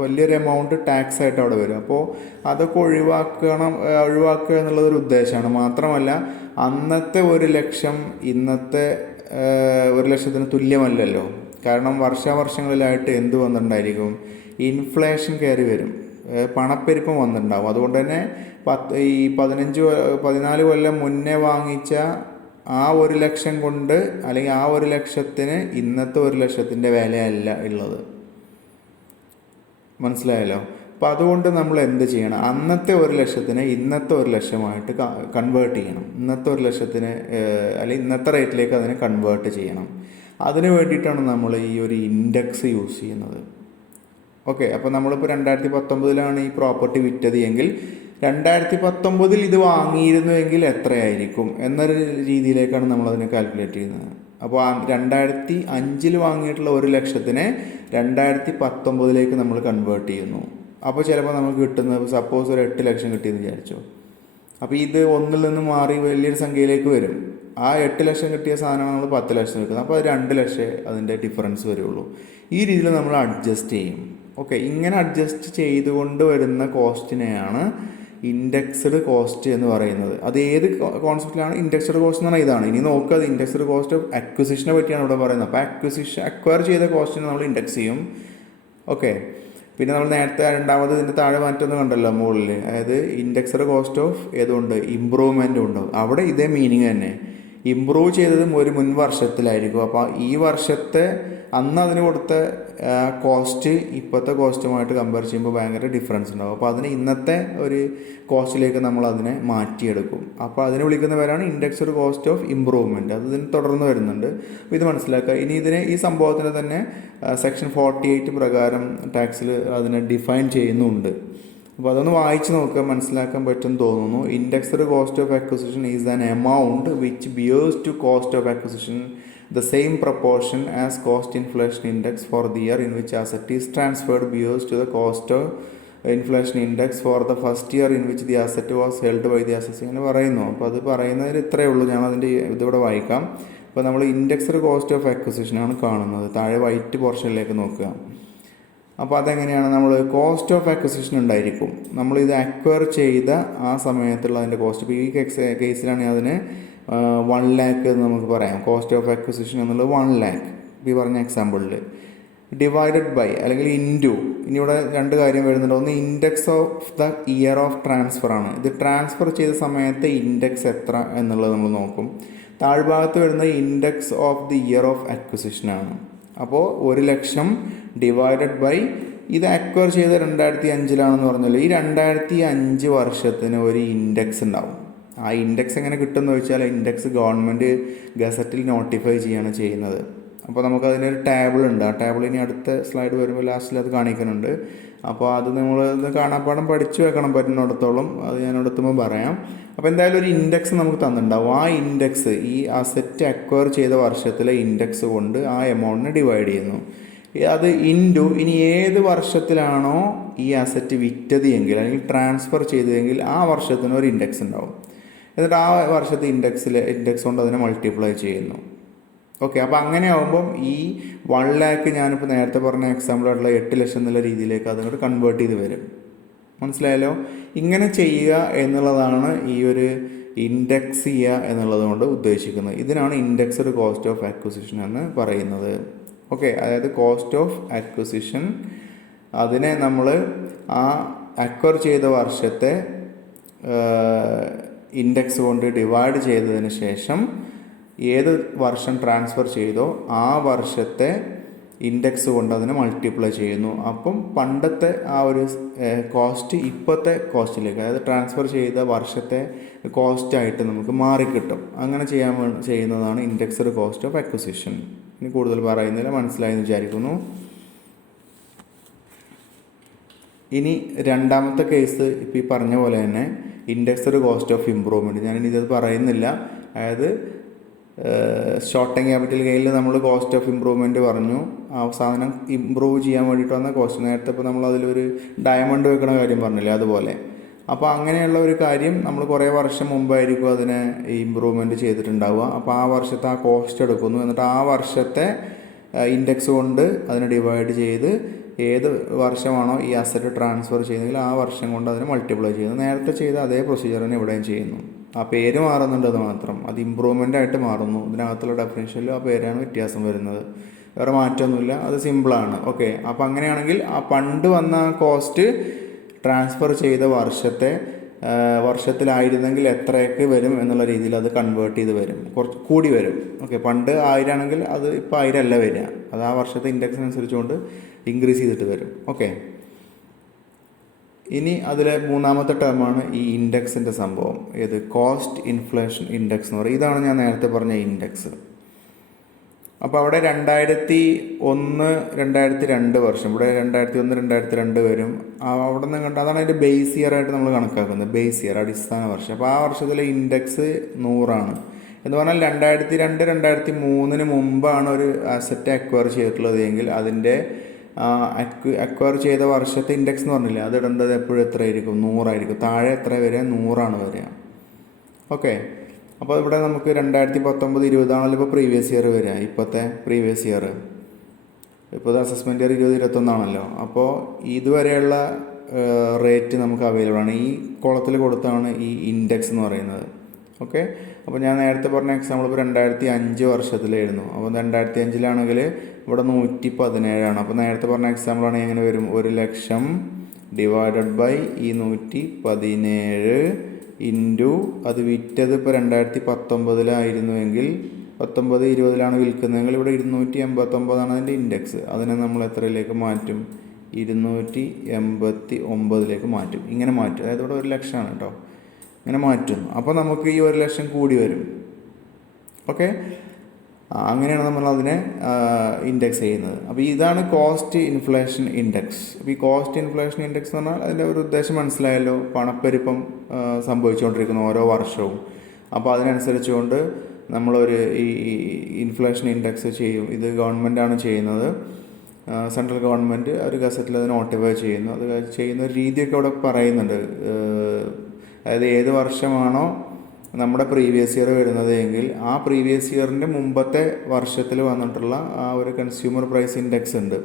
വലിയൊരു എമൗണ്ട് ടാക്സ് ആയിട്ട് അവിടെ വരും. അപ്പോൾ അതൊക്കെ ഒഴിവാക്കുക എന്നുള്ളതൊരു ഉദ്ദേശമാണ്. മാത്രമല്ല അന്നത്തെ 1 ലക്ഷം ഇന്നത്തെ 1 ലക്ഷത്തിന് തുല്യമല്ലല്ലോ. കാരണം വർഷാവർഷങ്ങളിലായിട്ട് എന്ത് വന്നിട്ടുണ്ടായിരിക്കും, ഇൻഫ്ലേഷൻ കയറി വരും, പണപ്പെരുപ്പം വന്നിട്ടുണ്ടാവും. അതുകൊണ്ട് തന്നെ ഈ 14 കൊല്ലം മുന്നേ വാങ്ങിച്ച ആ 1 ലക്ഷം കൊണ്ട്, അല്ലെങ്കിൽ ആ 1 ലക്ഷത്തിന് ഇന്നത്തെ 1 ലക്ഷത്തിൻ്റെ വിലയല്ല ഉള്ളത്. മനസ്സിലായല്ലോ. അപ്പോൾ അതുകൊണ്ട് നമ്മൾ എന്ത് ചെയ്യണം, അന്നത്തെ 1 ലക്ഷത്തിന് ഇന്നത്തെ 1 ലക്ഷമായിട്ട് കൺവേർട്ട് ചെയ്യണം. ഇന്നത്തെ 1 ലക്ഷത്തിന് അല്ലെങ്കിൽ ഇന്നത്തെ റേറ്റിലേക്ക് അതിനെ കൺവേർട്ട് ചെയ്യണം. അതിന് വേണ്ടിയിട്ടാണ് നമ്മൾ ഈ ഒരു ഇൻഡെക്സ് യൂസ് ചെയ്യുന്നത്. ഓക്കെ, അപ്പോൾ നമ്മളിപ്പോൾ 2019 ഈ പ്രോപ്പർട്ടി വിറ്റത് എങ്കിൽ 2019 ഇത് വാങ്ങിയിരുന്നുവെങ്കിൽ എത്രയായിരിക്കും എന്നൊരു രീതിയിലേക്കാണ് നമ്മളതിനെ കാൽക്കുലേറ്റ് ചെയ്യുന്നത്. അപ്പോൾ 2005 വാങ്ങിയിട്ടുള്ള 1 ലക്ഷത്തിനെ 2019 നമ്മൾ കൺവേർട്ട് ചെയ്യുന്നു. അപ്പോൾ ചിലപ്പോൾ നമുക്ക് കിട്ടുന്നത് സപ്പോസ് ഒരു 8 ലക്ഷം കിട്ടിയെന്ന് വിചാരിച്ചോ. അപ്പോൾ ഇത് 1 നിന്ന് മാറി വലിയൊരു സംഖ്യയിലേക്ക് വരും. ആ 8 ലക്ഷം കിട്ടിയ സാധനമാണ് നമ്മൾ 10 ലക്ഷം കിട്ടുന്നത്. അപ്പോൾ അത് 2 ലക്ഷം അതിൻ്റെ ഡിഫറൻസ് വരുള്ളൂ. ഈ രീതിയിൽ നമ്മൾ അഡ്ജസ്റ്റ് ചെയ്യും. ഓക്കെ, ഇങ്ങനെ അഡ്ജസ്റ്റ് ചെയ്തുകൊണ്ട് വരുന്ന കോസ്റ്റിനെയാണ് ഇൻഡെക്സ്ഡ് കോസ്റ്റ് എന്ന് പറയുന്നത്. അത് ഏത് കോൺസെപ്റ്റിലാണ് ഇൻഡെക്സ്ഡ് കോസ്റ്റ് എന്ന് പറഞ്ഞാൽ ഇതാണ്. ഇനി നോക്കുക, അത് ഇൻഡെക്സ്ഡ് കോസ്റ്റ് ഓഫ് അക്വിസിഷനെ പറ്റിയാണ് ഇവിടെ പറയുന്നത്. അപ്പോൾ അക്വയർ ചെയ്ത കോസ്റ്റിനെ നമ്മൾ ഇൻഡെക്സ് ചെയ്യും. ഓക്കെ, പിന്നെ നമ്മൾ നേരത്തെ രണ്ടാമത് ഇതിൻ്റെ താഴെ മറ്റൊന്ന് കണ്ടല്ലോ മുകളിൽ, അതായത് ഇൻഡെക്സ്ഡ് കോസ്റ്റ് ഓഫ് ഏതുകൊണ്ട് ഇമ്പ്രൂവ്മെൻറ്റും ഉണ്ടാവും. അവിടെ ഇതേ മീനിങ് തന്നെ, ഇമ്പ്രൂവ് ചെയ്തതും ഒരു മുൻ വർഷത്തിലായിരിക്കും. അപ്പോൾ ഈ വർഷത്തെ അന്ന് അതിന് കൊടുത്ത കോസ്റ്റ് ഇപ്പോഴത്തെ കോസ്റ്റുമായിട്ട് കമ്പയർ ചെയ്യുമ്പോൾ ഭയങ്കര ഡിഫറൻസ് ഉണ്ടാവും. അപ്പോൾ അതിന് ഇന്നത്തെ ഒരു കോസ്റ്റിലേക്ക് നമ്മൾ അതിനെ മാറ്റിയെടുക്കും. അപ്പോൾ അതിനെ വിളിക്കുന്ന പേരാണ് ഇൻഡെക്സ്ഡ് കോസ്റ്റ് ഓഫ് ഇമ്പ്രൂവ്മെൻറ്റ്. അത് ഇതിന് തുടർന്ന് വരുന്നുണ്ട്. അപ്പോൾ ഇത് മനസ്സിലാക്കുക. ഇനി ഈ സംഭവത്തിന് തന്നെ സെക്ഷൻ 48 പ്രകാരം ടാക്സിൽ അതിനെ ഡിഫൈൻ ചെയ്യുന്നുണ്ട്. അപ്പോൾ അതൊന്ന് വായിച്ച് നോക്കുക, മനസ്സിലാക്കാൻ പറ്റുമെന്ന് തോന്നുന്നു. Indexed cost of acquisition is an amount which bears to cost of acquisition the same proportion as cost inflation index for the year in which asset is transferred bears to the cost of inflation index for the first year in which the asset was held by the assessee എന്ന് പറയുന്നു. അപ്പോൾ അത് പറയുന്നതിൽ ഇത്രയേ ഉള്ളൂ. ഞാൻ അതിൻ്റെ ഇതിവിടെ വായിക്കാം. അപ്പോൾ നമ്മൾ ഇൻഡെക്സ്ഡ് കോസ്റ്റ് ഓഫ് അക്വിസിഷനാണ് കാണുന്നത്. താഴെ വൈറ്റ് പോർഷനിലേക്ക് നോക്കുക. അപ്പോൾ അതെങ്ങനെയാണ്, നമ്മൾ കോസ്റ്റ് ഓഫ് അക്വിസിഷൻ ഉണ്ടായിരിക്കും. നമ്മളിത് അക്വയർ ചെയ്ത ആ സമയത്തുള്ള അതിൻ്റെ കോസ്റ്റ്. ഇപ്പോൾ ഈ കേസിലാണെങ്കിൽ അതിന് 1 lakh എന്ന് നമുക്ക് പറയാം. കോസ്റ്റ് ഓഫ് അക്വിസിഷൻ എന്നുള്ളത് 1 lakh ഈ പറഞ്ഞ എക്സാമ്പിളിൽ ഡിവൈഡഡ് ബൈ അല്ലെങ്കിൽ ഇൻറ്റു. ഇനി ഇവിടെ 2 കാര്യം വരുന്നുണ്ട്. ഒന്ന് index of the year of transfer ആണ്. ഇത് ട്രാൻസ്ഫർ ചെയ്ത സമയത്തെ ഇൻഡെക്സ് എത്ര എന്നുള്ളത് നമ്മൾ നോക്കും. താഴ്ഭാഗത്ത് വരുന്നത് index of the year of അക്വിസിഷനാണ്. അപ്പോൾ 1 ലക്ഷം ഡിവൈഡഡ് ബൈ ഇത് അക്വയർ ചെയ്ത 2005 പറഞ്ഞല്ലോ. ഈ 2005 വർഷത്തിന് ഒരു ഇൻഡെക്സ് ഉണ്ടാവും. ആ ഇൻഡെക്സ് എങ്ങനെ കിട്ടുമെന്ന് ചോദിച്ചാൽ ഇൻഡെക്സ് ഗവൺമെൻറ് ഗസറ്റിൽ നോട്ടിഫൈ ചെയ്യുകയാണ് ചെയ്യുന്നത്. അപ്പോൾ നമുക്കതിനൊരു ടേബിൾ ഉണ്ട്. ആ ടേബിൾ ഇനി അടുത്ത സ്ലൈഡ് വരുമ്പോൾ ലാസ്റ്റിൽ അത് കാണിക്കുന്നുണ്ട്. അപ്പോൾ അത് നമ്മൾ കാണാപ്പാടം പഠിച്ചു വെക്കണം പറ്റുന്നിടത്തോളം. അത് ഞാൻ എടുത്തുമ്പോൾ പറയാം. അപ്പോൾ എന്തായാലും ഒരു ഇൻഡെക്സ് നമുക്ക് തന്നിട്ടുണ്ടാവും. ആ ഇൻഡെക്സ് ഈ അസറ്റ് അക്വയർ ചെയ്ത വർഷത്തിലെ ഇൻഡെക്സ് കൊണ്ട് ആ എമൗണ്ടിനെ ഡിവൈഡ് ചെയ്യുന്നു. അത് ഇൻറ്റു ഇനി ഏത് വർഷത്തിലാണോ ഈ അസറ്റ് വിറ്റത് എങ്കിൽ അല്ലെങ്കിൽ ട്രാൻസ്ഫർ ചെയ്തതെങ്കിൽ ആ വർഷത്തിന് ഒരു ഇൻഡെക്സ് ഉണ്ടാവും. എന്നിട്ട് ആ വർഷത്തെ ഇൻഡെക്സ് കൊണ്ട് അതിനെ മൾട്ടിപ്ലൈ ചെയ്യുന്നു. ഓക്കെ, അപ്പോൾ അങ്ങനെ ആകുമ്പം ഈ 1 lakh ഞാനിപ്പോൾ നേരത്തെ പറഞ്ഞ എക്സാമ്പിളായിട്ടുള്ള 8 ലക്ഷം എന്നുള്ള രീതിയിലേക്ക് അതുകൊണ്ട് കൺവേർട്ട് ചെയ്ത് വരും. മനസ്സിലായല്ലോ. ഇങ്ങനെ ചെയ്യുക എന്നുള്ളതാണ് ഈ ഒരു ഇൻഡെക്സ് ചെയ്യുക എന്നുള്ളത് കൊണ്ട് ഉദ്ദേശിക്കുന്നത്. ഇതിനാണ് ഇൻഡെക്സ്ഡ് കോസ്റ്റ് ഓഫ് അക്വിസിഷൻ എന്ന് പറയുന്നത്. ഓക്കെ, അതായത് കോസ്റ്റ് ഓഫ് അക്വിസിഷൻ അതിനെ നമ്മൾ ആ അക്വയർ ചെയ്ത വർഷത്തെ ഇൻഡെക്സ് കൊണ്ട് ഡിവൈഡ് ചെയ്തതിന് ശേഷം ഏത് വർഷം ട്രാൻസ്ഫർ ചെയ്തോ ആ വർഷത്തെ ഇൻഡെക്സ് കൊണ്ട് അതിനെ മൾട്ടിപ്ലൈ ചെയ്യുന്നു. അപ്പം പണ്ടത്തെ ആ ഒരു കോസ്റ്റ് ഇപ്പോഴത്തെ കോസ്റ്റിലേക്ക്, അതായത് ട്രാൻസ്ഫർ ചെയ്ത വർഷത്തെ കോസ്റ്റായിട്ട് നമുക്ക് മാറിക്കിട്ടും. അങ്ങനെ ചെയ്യുന്നതാണ് ഇൻഡെക്സ്ഡ് കോസ്റ്റ് ഓഫ് അക്വിസിഷൻ. ഇനി കൂടുതൽ പറയുന്നില്ല, മനസ്സിലായെന്ന് വിചാരിക്കുന്നു. ഇനി രണ്ടാമത്തെ കേസ് ഇപ്പോൾ ഈ പറഞ്ഞ പോലെ തന്നെ ഇൻഡെക്സ്ഡ് കോസ്റ്റ് ഓഫ് ഇമ്പ്രൂവ്മെൻറ്റ്. ഞാനിനി ഇത് പറയുന്നില്ല. അതായത് ഷോർട്ട് ടൈം ക്യാപിറ്റൽ ഗെയിനിൽ നമ്മൾ കോസ്റ്റ് ഓഫ് ഇമ്പ്രൂവ്മെൻറ്റ് പറഞ്ഞു. ആ സാധനം ഇമ്പ്രൂവ് ചെയ്യാൻ വേണ്ടിയിട്ട് വന്ന കോസ്റ്റ്. നേരത്തെ ഇപ്പോൾ നമ്മൾ അതിലൊരു ഡയമണ്ട് വെക്കണ കാര്യം പറഞ്ഞില്ലേ, അതുപോലെ. അപ്പോൾ അങ്ങനെയുള്ള ഒരു കാര്യം നമ്മൾ കുറേ വർഷം മുമ്പായിരിക്കും അതിനെ ഇമ്പ്രൂവ്മെൻറ്റ് ചെയ്തിട്ടുണ്ടാവുക. അപ്പോൾ ആ വർഷത്തെ ആ കോസ്റ്റ് എടുക്കുന്നു, എന്നിട്ട് ആ വർഷത്തെ ഇൻഡെക്സ് കൊണ്ട് അതിനെ ഡിവൈഡ് ചെയ്ത് ഏത് വർഷമാണോ ഈ അസറ്റ് ട്രാൻസ്ഫർ ചെയ്യുന്നതെങ്കിൽ ആ വർഷം കൊണ്ട് അതിനെ മൾട്ടിപ്ലൈ ചെയ്യുന്നു. നേരത്തെ ചെയ്ത അതേ പ്രൊസീജിയർ തന്നെ ഇവിടെയും ചെയ്യുന്നു. ആ പേര് മാറുന്നുണ്ടെന്ന് മാത്രം, അത് ഇമ്പ്രൂവ്മെൻ്റ് ആയിട്ട് മാറുന്നു. ഇതിനകത്തുള്ള ഡെഫിനേഷനിൽ ആ പേരാണ് വ്യത്യാസം വരുന്നത്, വേറെ മാറ്റമൊന്നുമില്ല. അത് സിമ്പിളാണ്. ഓക്കെ, അപ്പോൾ അങ്ങനെയാണെങ്കിൽ ആ പണ്ട് വന്ന കോസ്റ്റ് ട്രാൻസ്ഫർ ചെയ്ത വർഷത്തിലായിരുന്നെങ്കിൽ എത്രയൊക്കെ വരും എന്നുള്ള രീതിയിൽ അത് കൺവേർട്ട് ചെയ്ത് വരും, കുറച്ച് കൂടി വരും. ഓക്കെ, പണ്ട് 1000 ആണെങ്കിൽ അത് ഇപ്പോൾ 1000 അല്ല വരിക, അത് ആ വർഷത്തെ ഇൻഡെക്സിനനുസരിച്ചുകൊണ്ട് ഇൻക്രീസ് ചെയ്തിട്ട് വരും. ഓക്കെ, ഇനി അതിലെ മൂന്നാമത്തെ ടേമാണ് ഈ ഇൻഡെക്സിൻ്റെ സംഭവം. ഏത്? കോസ്റ്റ് ഇൻഫ്ലേഷൻ ഇൻഡെക്സ് എന്ന് പറയും. ഇതാണ് ഞാൻ നേരത്തെ പറഞ്ഞ ഇൻഡെക്സ്. അപ്പോൾ അവിടെ 2001, 2002 വർഷം, ഇവിടെ 2001, 2002 വരും. അവിടെ നിന്ന് കണ്ട അതാണ് അതിൻ്റെ ബേസ് ഇയർ ആയിട്ട് നമ്മൾ കണക്കാക്കുന്നത്, ബേസ് ഇയർ, അടിസ്ഥാന വർഷം. അപ്പോൾ ആ വർഷത്തിലെ ഇൻഡെക്സ് 100 എന്ന് പറഞ്ഞാൽ 2002, 2003 മുമ്പാണ് ഒരു അസറ്റ് അക്വയർ ചെയ്തിട്ടുള്ളത് എങ്കിൽ അതിൻ്റെ അക്വയർ ചെയ്ത വർഷത്തെ ഇൻഡെക്സ് എന്ന് പറഞ്ഞില്ലേ, അത് ഇടേണ്ടത് എപ്പോഴും എത്രയായിരിക്കും? 100 താഴെ എത്ര വരിക? 100 വരിക. ഓക്കെ, അപ്പോൾ ഇവിടെ നമുക്ക് 2019, 20 ഇപ്പോൾ പ്രീവിയസ് ഇയർ വരിക. ഇപ്പോഴത്തെ പ്രീവിയസ് ഇയർ, ഇപ്പോൾ അസസ്മെൻറ്റ് ഇയർ 20, 21 അപ്പോൾ ഇതുവരെയുള്ള റേറ്റ് നമുക്ക് അവൈലബിൾ ആണ്. ഈ കോളത്തിൽ കൊടുത്താണ് ഈ ഇൻഡെക്സ് എന്ന് പറയുന്നത്. ഓക്കെ, അപ്പോൾ ഞാൻ നേരത്തെ പറഞ്ഞ എക്സാമ്പിൾ ഇപ്പോൾ 2005 വർഷത്തിലായിരുന്നു. അപ്പോൾ 2005 ഇവിടെ 117. അപ്പോൾ നേരത്തെ പറഞ്ഞ എക്സാമ്പിളാണ് എങ്ങനെ വരും? 1,00,000 ഡിവൈഡഡ് ബൈ ഈ 117 ഇൻറ്റു അത് വിറ്റത് ഇപ്പോൾ 2019 19, 20 വിൽക്കുന്നതെങ്കിൽ ഇവിടെ 289 അതിൻ്റെ ഇൻഡെക്സ്. അതിനെ നമ്മൾ എത്രയിലേക്ക് മാറ്റും? 289 മാറ്റും. ഇങ്ങനെ മാറ്റും, അതായത് ഇവിടെ 1,00,000 കേട്ടോ, ഇങ്ങനെ മാറ്റും. അപ്പോൾ നമുക്ക് ഈ 1,00,000 കൂടി വരും. ഓക്കെ, അങ്ങനെയാണ് നമ്മൾ അതിനെ ഇൻഡെക്സ് ചെയ്യുന്നത്. അപ്പോൾ ഇതാണ് കോസ്റ്റ് ഇൻഫ്ലേഷൻ ഇൻഡെക്സ്. അപ്പോൾ ഈ കോസ്റ്റ് ഇൻഫ്ലേഷൻ ഇൻഡെക്സ് എന്ന് പറഞ്ഞാൽ അതിൻ്റെ ഒരു ഉദ്ദേശം മനസ്സിലായല്ലോ. പണപ്പെരുപ്പം സംഭവിച്ചുകൊണ്ടിരിക്കുന്ന ഓരോ വർഷവും. അപ്പോൾ അതിനനുസരിച്ചുകൊണ്ട് നമ്മളൊരു ഈ ഇൻഫ്ലേഷൻ ഇൻഡെക്സ് ചെയ്യും. ഇത് ഗവൺമെൻറ്റാണ് ചെയ്യുന്നത്, സെൻട്രൽ ഗവൺമെൻറ് ഒരു ഗസറ്റിൽ അത് നോട്ടിഫൈ ചെയ്യുന്നു. അത് ചെയ്യുന്ന ഒരു രീതിയൊക്കെ അവിടെ പറയുന്നുണ്ട്. അതായത് ഏത് വർഷമാണോ നമ്മുടെ പ്രീവിയസ് ഇയർ വരുന്നത് എങ്കിൽ ആ പ്രീവിയസ് ഇയറിൻ്റെ മുമ്പത്തെ വർഷത്തിൽ വന്നിട്ടുള്ള ആ ഒരു കൺസ്യൂമർ പ്രൈസ് ഇൻഡെക്സ് ഉണ്ട്,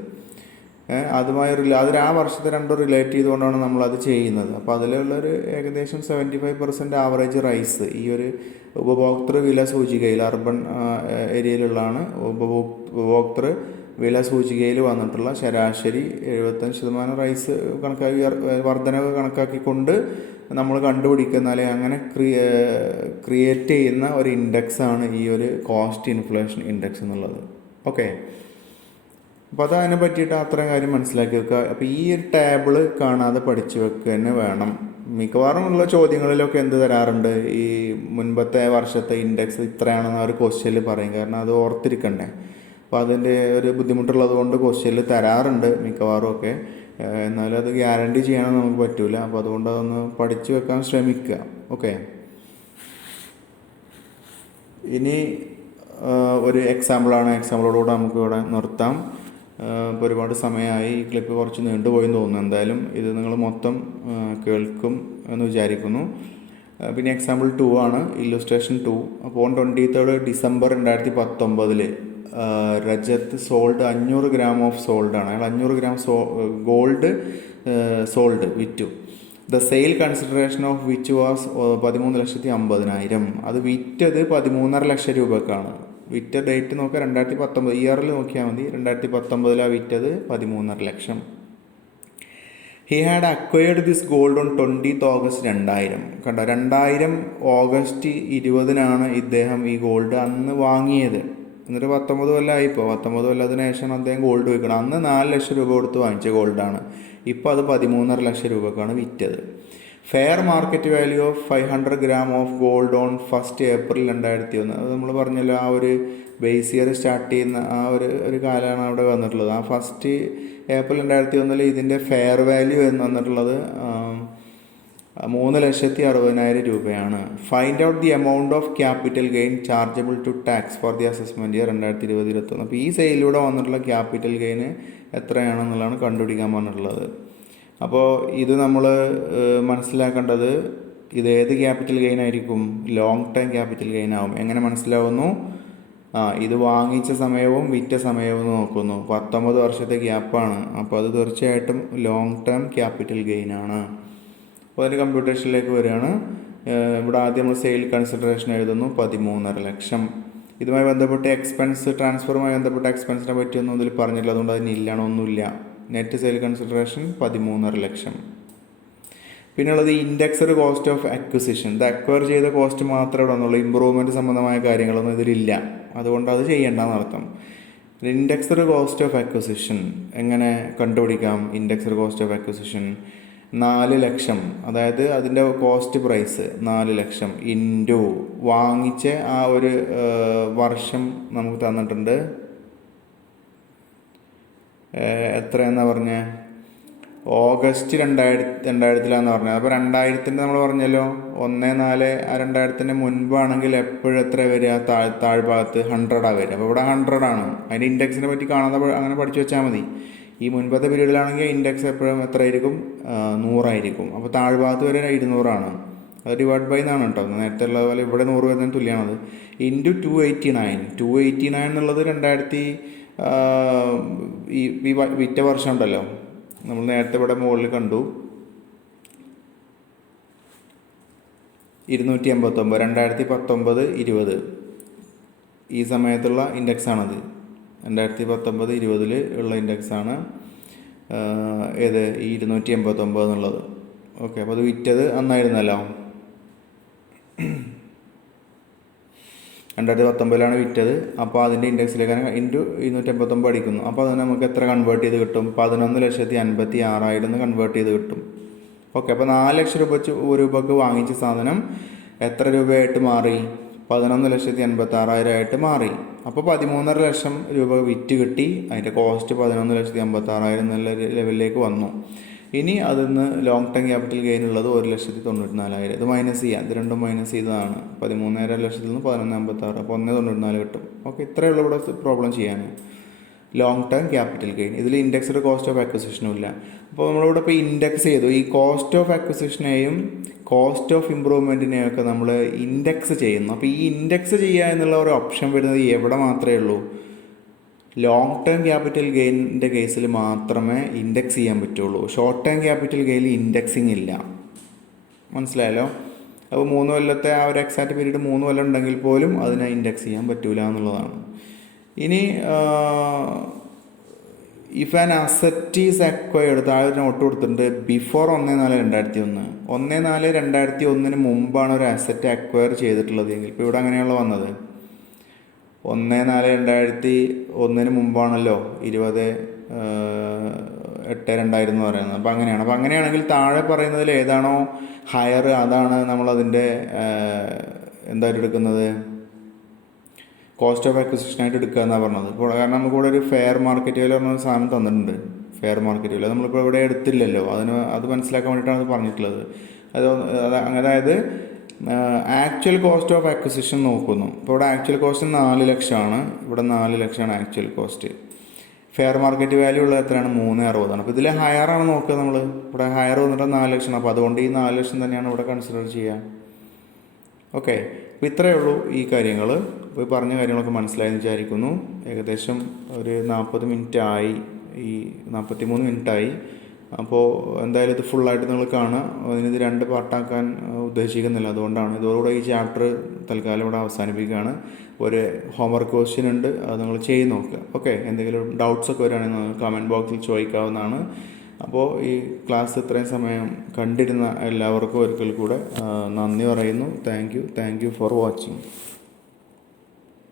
അതുമായി അതിന് ആ വർഷത്തെ രണ്ടും റിലേറ്റ് ചെയ്തുകൊണ്ടാണ് നമ്മളത് ചെയ്യുന്നത്. അപ്പോൾ അതിലുള്ളൊരു ഏകദേശം 75% ആവറേജ് റൈസ് ഈ ഒരു ഉപഭോക്തൃ വില സൂചികയിൽ, അർബൻ ഏരിയയിലുള്ളതാണ് ഉപഭോക്തൃ വില സൂചികയിൽ വന്നിട്ടുള്ള ശരാശരി 75% റൈസ് കണക്കാക്കി, വർധനവ് കണക്കാക്കിക്കൊണ്ട് നമ്മൾ കണ്ടുപിടിക്കുന്ന അങ്ങനെ ക്രിയേറ്റ് ചെയ്യുന്ന ഒരു ഇൻഡെക്സാണ് ഈ ഒരു കോസ്റ്റ് ഇൻഫ്ലേഷൻ ഇൻഡെക്സ് എന്നുള്ളത്. ഓക്കെ, അപ്പോൾ അത് അതിനെ പറ്റിയിട്ട് അത്രയും കാര്യം മനസ്സിലാക്കി വെക്കുക. അപ്പോൾ ഈ ഒരു ടേബിള് കാണാതെ പഠിച്ചു വെക്കുക തന്നെ വേണം. മിക്കവാറും ഉള്ള ചോദ്യങ്ങളിലൊക്കെ എന്ത് തരാറുണ്ട്? ഈ മുൻപത്തെ വർഷത്തെ ഇൻഡെക്സ് ഇത്രയാണെന്ന് ഒരു ക്വസ്റ്റ്യനിൽ പറയും, കാരണം അത് ഓർത്തിരിക്കണ്ടേ. അപ്പോൾ അതിൻ്റെ ഒരു ബുദ്ധിമുട്ടുള്ളത് കൊണ്ട് ക്വസ്റ്റ്യനിൽ തരാറുണ്ട് മിക്കവാറും ഒക്കെ. എന്നാലും അത് ഗ്യാരണ്ടി ചെയ്യാനൊന്നും നമുക്ക് പറ്റില്ല. അപ്പോൾ അതുകൊണ്ട് അതൊന്ന് പഠിച്ചു വെക്കാൻ ശ്രമിക്കുക. ഓക്കെ, ഇനി ഒരു എക്സാമ്പിളോടുകൂടെ നമുക്ക് ഇവിടെ നിർത്താം. ഇപ്പോൾ ഒരുപാട് സമയമായി, ഈ ക്ലിപ്പ് കുറച്ച് നീണ്ടുപോയെന്ന് തോന്നുന്നു. എന്തായാലും ഇത് നിങ്ങൾ മൊത്തം കേൾക്കും എന്ന് വിചാരിക്കുന്നു. പിന്നെ എക്സാമ്പിൾ 2 ആണ്, ഇല്ലുസ്ട്രേഷൻ 2. അപ്പോൾ 23 December 2019 Rajat sold 500 gram of സോൾഡാണ്. അയാൾ 500 ഗ്രാം ഗോൾഡ് സോൾഡ് വിറ്റു. The sale consideration of which was 13,50,000. അത് വിറ്റത് 13.5 ലക്ഷം രൂപക്കാണ്. വിറ്റ ഡേറ്റ് നോക്കുക 2019 ഇയറിൽ നോക്കിയാൽ മതി. 2019 വിറ്റത് 13.5 lakh. He had acquired this gold on 20th August 2000. കണ്ടോ, 2000 ഓഗസ്റ്റ് 20 ഇദ്ദേഹം ഈ ഗോൾഡ് അന്ന് വാങ്ങിയത്. എന്നിട്ട് 19 കൊല്ലമായി. ഇപ്പോൾ 19 കൊല്ലത്തിന് ശേഷം അദ്ദേഹം ഗോൾഡ് വിൽക്കണം. അന്ന് 4 ലക്ഷം രൂപ കൊടുത്ത് വാങ്ങിച്ച ഗോൾഡാണ്. ഇപ്പോൾ അത് 13.5 ലക്ഷം രൂപക്കാണ് വിറ്റത്. Fair market value of 500 gram of gold on 1 April 2001. അത് നമ്മൾ പറഞ്ഞല്ലോ, ആ ഒരു ബേസ് ഇയർ സ്റ്റാർട്ട് ചെയ്യുന്ന ആ ഒരു കാലമാണ് അവിടെ വന്നിട്ടുള്ളത്. ആ 1 April 2001 ഇതിൻ്റെ ഫെയർ വാല്യൂ എന്ന് വന്നിട്ടുള്ളത് 3,60,000 രൂപയാണ്. Find out the amount of capital gain chargeable to tax for the assessment year 2020-21. അപ്പോൾ ഈ സെയിലിലൂടെ വന്നിട്ടുള്ള ക്യാപിറ്റൽ ഗെയിന് എത്രയാണെന്നുള്ളതാണ് കണ്ടുപിടിക്കാൻ പറഞ്ഞിട്ടുള്ളത്. അപ്പോൾ ഇത് നമ്മൾ മനസ്സിലാക്കേണ്ടത് ഇതേത് ക്യാപിറ്റൽ ഗെയിൻ ആയിരിക്കും? ലോങ് ടേം ക്യാപിറ്റൽ ഗെയിൻ ആവും. എങ്ങനെ മനസ്സിലാവുന്നു? ഇത് വാങ്ങിച്ച സമയവും വിറ്റ സമയവും നോക്കുന്നു. 19 വർഷത്തെ ഗ്യാപ്പാണ്. അപ്പോൾ അത് തീർച്ചയായിട്ടും ലോങ് ടേം ക്യാപിറ്റൽ ഗെയിൻ ആണ്. അപ്പോൾ അതിൻ്റെ കമ്പ്യൂട്ടേഷനിലേക്ക് വരികയാണ്. ഇവിടെ ആദ്യം നമ്മൾ സെയിൽ കൺസിഡറേഷൻ എഴുതുന്നു 13.5 ലക്ഷം. ഇതുമായി ബന്ധപ്പെട്ട് എക്സ്പെൻസ് ട്രാൻസ്ഫറുമായി ബന്ധപ്പെട്ട എക്സ്പെൻസിനെ പറ്റിയൊന്നും ഇതിൽ പറഞ്ഞില്ല, അതുകൊണ്ട് അതിന് ഇല്ലാണോ ഒന്നുമില്ല. നെറ്റ് സെയിൽ കൺസിഡറേഷൻ 13.5 ലക്ഷം. പിന്നെയുള്ളത് ഇൻഡെക്സഡ് കോസ്റ്റ് ഓഫ് അക്വിസിഷൻ. ഇത് അക്വയർ ചെയ്ത കോസ്റ്റ് മാത്രമേ ഇവിടെ വന്നുള്ളൂ. ഇമ്പ്രൂവ്മെൻറ്റ് സംബന്ധമായ കാര്യങ്ങളൊന്നും ഇതിലില്ല, അതുകൊണ്ട് അത് ചെയ്യേണ്ടെന്ന് അർത്ഥം. ഇൻഡെക്സഡ് കോസ്റ്റ് ഓഫ് അക്വിസിഷൻ എങ്ങനെ കണ്ടുപിടിക്കാം? ഇൻഡെക്സഡ് കോസ്റ്റ് ഓഫ് അക്വിസിഷൻ 4 ലക്ഷം, അതായത് അതിൻ്റെ കോസ്റ്റ് പ്രൈസ് 4 ലക്ഷം ഇൻറ്റു വാങ്ങിച്ച ആ ഒരു വർഷം നമുക്ക് തന്നിട്ടുണ്ട്. എത്രയെന്നാ പറഞ്ഞത്? ഓഗസ്റ്റ് 2000-ലാന്ന് പറഞ്ഞത്. അപ്പോൾ 2000 നമ്മൾ പറഞ്ഞല്ലോ 1/4 മുൻപാണെങ്കിൽ എപ്പോഴും എത്ര വരിക? താഴ്ഭാഗത്ത് 100 വരിക. അപ്പോൾ ഇവിടെ 100 ആണ്. അതിൻ്റെ ഇൻഡെക്സിനെ പറ്റി കാണാതെ അങ്ങനെ പഠിച്ചു വെച്ചാൽ മതി. ഈ മുൻപത്തെ പീരീഡിലാണെങ്കിൽ ഇൻഡെക്സ് എപ്പോഴും എത്ര ആയിരിക്കും? 100 ആയിരിക്കും. അപ്പോൾ താഴ്ഭാഗത്ത് വരെ 200 ആണ്. അത് ഡിവൈഡ് ബൈ എന്നാണ് കേട്ടോ. നേരത്തെ ഉള്ള പോലെ ഇവിടെ 100 വരുന്നതിന് തുല്യമാണത്. ഇൻറ്റു 289 എന്നുള്ളത് 2000 ഈ വിറ്റ വർഷം ഉണ്ടല്ലോ, നമ്മൾ നേരത്തെ ഇവിടെ മുകളിൽ കണ്ടു 289. 2019-20 ഈ സമയത്തുള്ള ഇൻഡെക്സാണത്. 2019-20 ഉള്ള ഇൻഡെക്സാണ് ഏത്? ഈ 289 എന്നുള്ളത്. ഓക്കെ, അപ്പോൾ അത് വിറ്റത് അന്നായിരുന്നല്ലോ. 2019 വിറ്റത്. അപ്പോൾ അതിൻ്റെ ഇൻഡെക്സിലേക്ക് ഇൻറ്റു 289 അടിക്കുന്നു. അപ്പോൾ അതിന് നമുക്ക് എത്ര കൺവേർട്ട് ചെയ്ത് കിട്ടും? 11,56,000 കൺവേർട്ട് ചെയ്ത് കിട്ടും. ഓക്കെ, അപ്പോൾ 4 ലക്ഷം രൂപയ്ക്ക് വാങ്ങിച്ച സാധനം എത്ര രൂപയായിട്ട് മാറി? 11,86,000 ആയിട്ട് മാറി. അപ്പോൾ 13.5 ലക്ഷം രൂപ വിറ്റ് കിട്ടി. അതിൻ്റെ കോസ്റ്റ് 11,86,000 എന്നുള്ള ലെവലിലേക്ക് വന്നു. ഇനി അതിന്ന് ലോങ് ടേം ക്യാപിറ്റൽ ഗെയിൻ ഉള്ളത് 1,94,000. ഇത് മൈനസ് ചെയ്യാം. ഇത് രണ്ടും മൈനസ് ചെയ്തതാണ്. 13.5 ലക്ഷത്തിൽ നിന്ന് 11,56, അപ്പോൾ 1,94 കിട്ടും. ഓക്കെ, ഇത്രയേ ഉള്ളൂ ഇവിടെ പ്രോബ്ലം ചെയ്യാൻ. Long term capital gain. ഇതിൽ ഇൻഡെക്സ്ഡ് കോസ്റ്റ് ഓഫ് അക്വിസിഷനും ഇല്ല. അപ്പോൾ നമ്മളിവിടെ ഇപ്പോൾ ഇൻഡെക്സ് ചെയ്തു. ഈ കോസ്റ്റ് ഓഫ് അക്വിസിഷനെയും കോസ്റ്റ് ഓഫ് ഇമ്പ്രൂവ്മെൻറ്റിനെയും ഒക്കെ നമ്മൾ ഇൻഡെക്സ് ചെയ്യുന്നു. അപ്പോൾ ഈ ഇൻഡെക്സ് ചെയ്യുക എന്നുള്ള ഒരു ഓപ്ഷൻ വരുന്നത് എവിടെ മാത്രമേ ഉള്ളൂ? ലോങ് ടേം ക്യാപിറ്റൽ ഗെയിനിൻ്റെ കേസിൽ മാത്രമേ ഇൻഡെക്സ് ചെയ്യാൻ പറ്റുള്ളൂ. ഷോർട്ട് ടേം ക്യാപിറ്റൽ ഗെയിനിൽ ഇൻഡെക്സിങ് ഇല്ല. മനസ്സിലായല്ലോ? അപ്പോൾ 3 കൊല്ലത്തെ ആ ഒരു എക്സാക്റ്റ് പീരീഡ് 3 കൊല്ലം ഉണ്ടെങ്കിൽ പോലും അതിനെ ഇൻഡെക്സ് ചെയ്യാൻ പറ്റൂല എന്നുള്ളതാണ്. ഇനി if an asset is acquired, താഴെ നോട്ട് കൊടുത്തിട്ടുണ്ട് ബിഫോർ 1/4/2001. 1/4/2001 മുമ്പാണ് ഒരു അസറ്റ് അക്വയർ ചെയ്തിട്ടുള്ളത് എങ്കിൽ, ഇപ്പോൾ ഇവിടെ അങ്ങനെയുള്ള വന്നത് 1/4/2001 മുമ്പാണല്ലോ 20/8/2000 എന്ന് പറയുന്നത്. അപ്പോൾ അങ്ങനെയാണ്. അപ്പോൾ അങ്ങനെയാണെങ്കിൽ താഴെ പറയുന്നതിൽ ഏതാണോ ഹയർ അതാണ് നമ്മളതിൻ്റെ എന്തായിട്ട് എടുക്കുന്നത്? കോസ്റ്റ് ഓഫ് അക്വിസിഷനായിട്ട് എടുക്കുക എന്നാണ് പറഞ്ഞത്. ഇപ്പോൾ കാരണം നമുക്കിവിടെ ഒരു ഫെയർ മാർക്കറ്റ് വാല്യൂ പറഞ്ഞ സാധനം തന്നിട്ടുണ്ട്. ഫെയർ മാർക്കറ്റ് വാല്യൂ നമ്മളിപ്പോൾ ഇവിടെ എടുത്തില്ലല്ലോ. അത് മനസ്സിലാക്കാൻ വേണ്ടിയിട്ടാണ് അത് പറഞ്ഞിട്ടുള്ളത്. അതായത് ആക്ച്വൽ കോസ്റ്റ് ഓഫ് അക്വിസിഷൻ നോക്കുന്നു. ഇപ്പോൾ ഇവിടെ ആക്ച്വൽ കോസ്റ്റ് 4 ലക്ഷമാണ്. ഇവിടെ 4 ലക്ഷമാണ് actual cost. Fair market value ഉള്ളത് എത്രയാണ്? 360 അപ്പോൾ ഇതിൽ ഹയറാണ് നോക്കുക നമ്മൾ. ഇവിടെ ഹയർ വന്നിട്ട് 4 ലക്ഷം. അപ്പോൾ അതുകൊണ്ട് ഈ 4 ലക്ഷം തന്നെയാണ് ഇവിടെ കൺസിഡർ ചെയ്യുക. ഓക്കെ, അപ്പോൾ ഇത്രയേ ഉള്ളൂ ഈ കാര്യങ്ങൾ. അപ്പോൾ ഈ പറഞ്ഞ കാര്യങ്ങളൊക്കെ മനസ്സിലായെന്ന് വിചാരിക്കുന്നു. ഏകദേശം ഒരു 40 മിനിറ്റ് ആയി, ഈ 43 മിനിറ്റായി. അപ്പോൾ എന്തായാലും ഇത് ഫുള്ളായിട്ട് നിങ്ങൾ കാണുക. അതിനിത് 2 പാർട്ടാക്കാൻ ഉദ്ദേശിക്കുന്നില്ല, അതുകൊണ്ടാണ്. ഇതോടുകൂടെ ഈ ചാപ്റ്റർ തൽക്കാലം ഇവിടെ അവസാനിപ്പിക്കുകയാണ്. ഒരു ഹോംവർക്ക് ക്വസ്റ്റ്യൻ ഉണ്ട്, അത് നിങ്ങൾ ചെയ്ത് നോക്കുക. ഓക്കെ, എന്തെങ്കിലും ഡൗട്ട്സൊക്കെ വരികയാണെങ്കിൽ കമൻറ്റ് ബോക്സിൽ ചോദിക്കാവുന്നതാണ്. അപ്പോൾ ഈ ക്ലാസ് ഇത്രയും സമയം കണ്ടിരുന്ന എല്ലാവർക്കും ഒരിക്കൽ കൂടെ നന്ദി പറയുന്നു. Thank you for watching.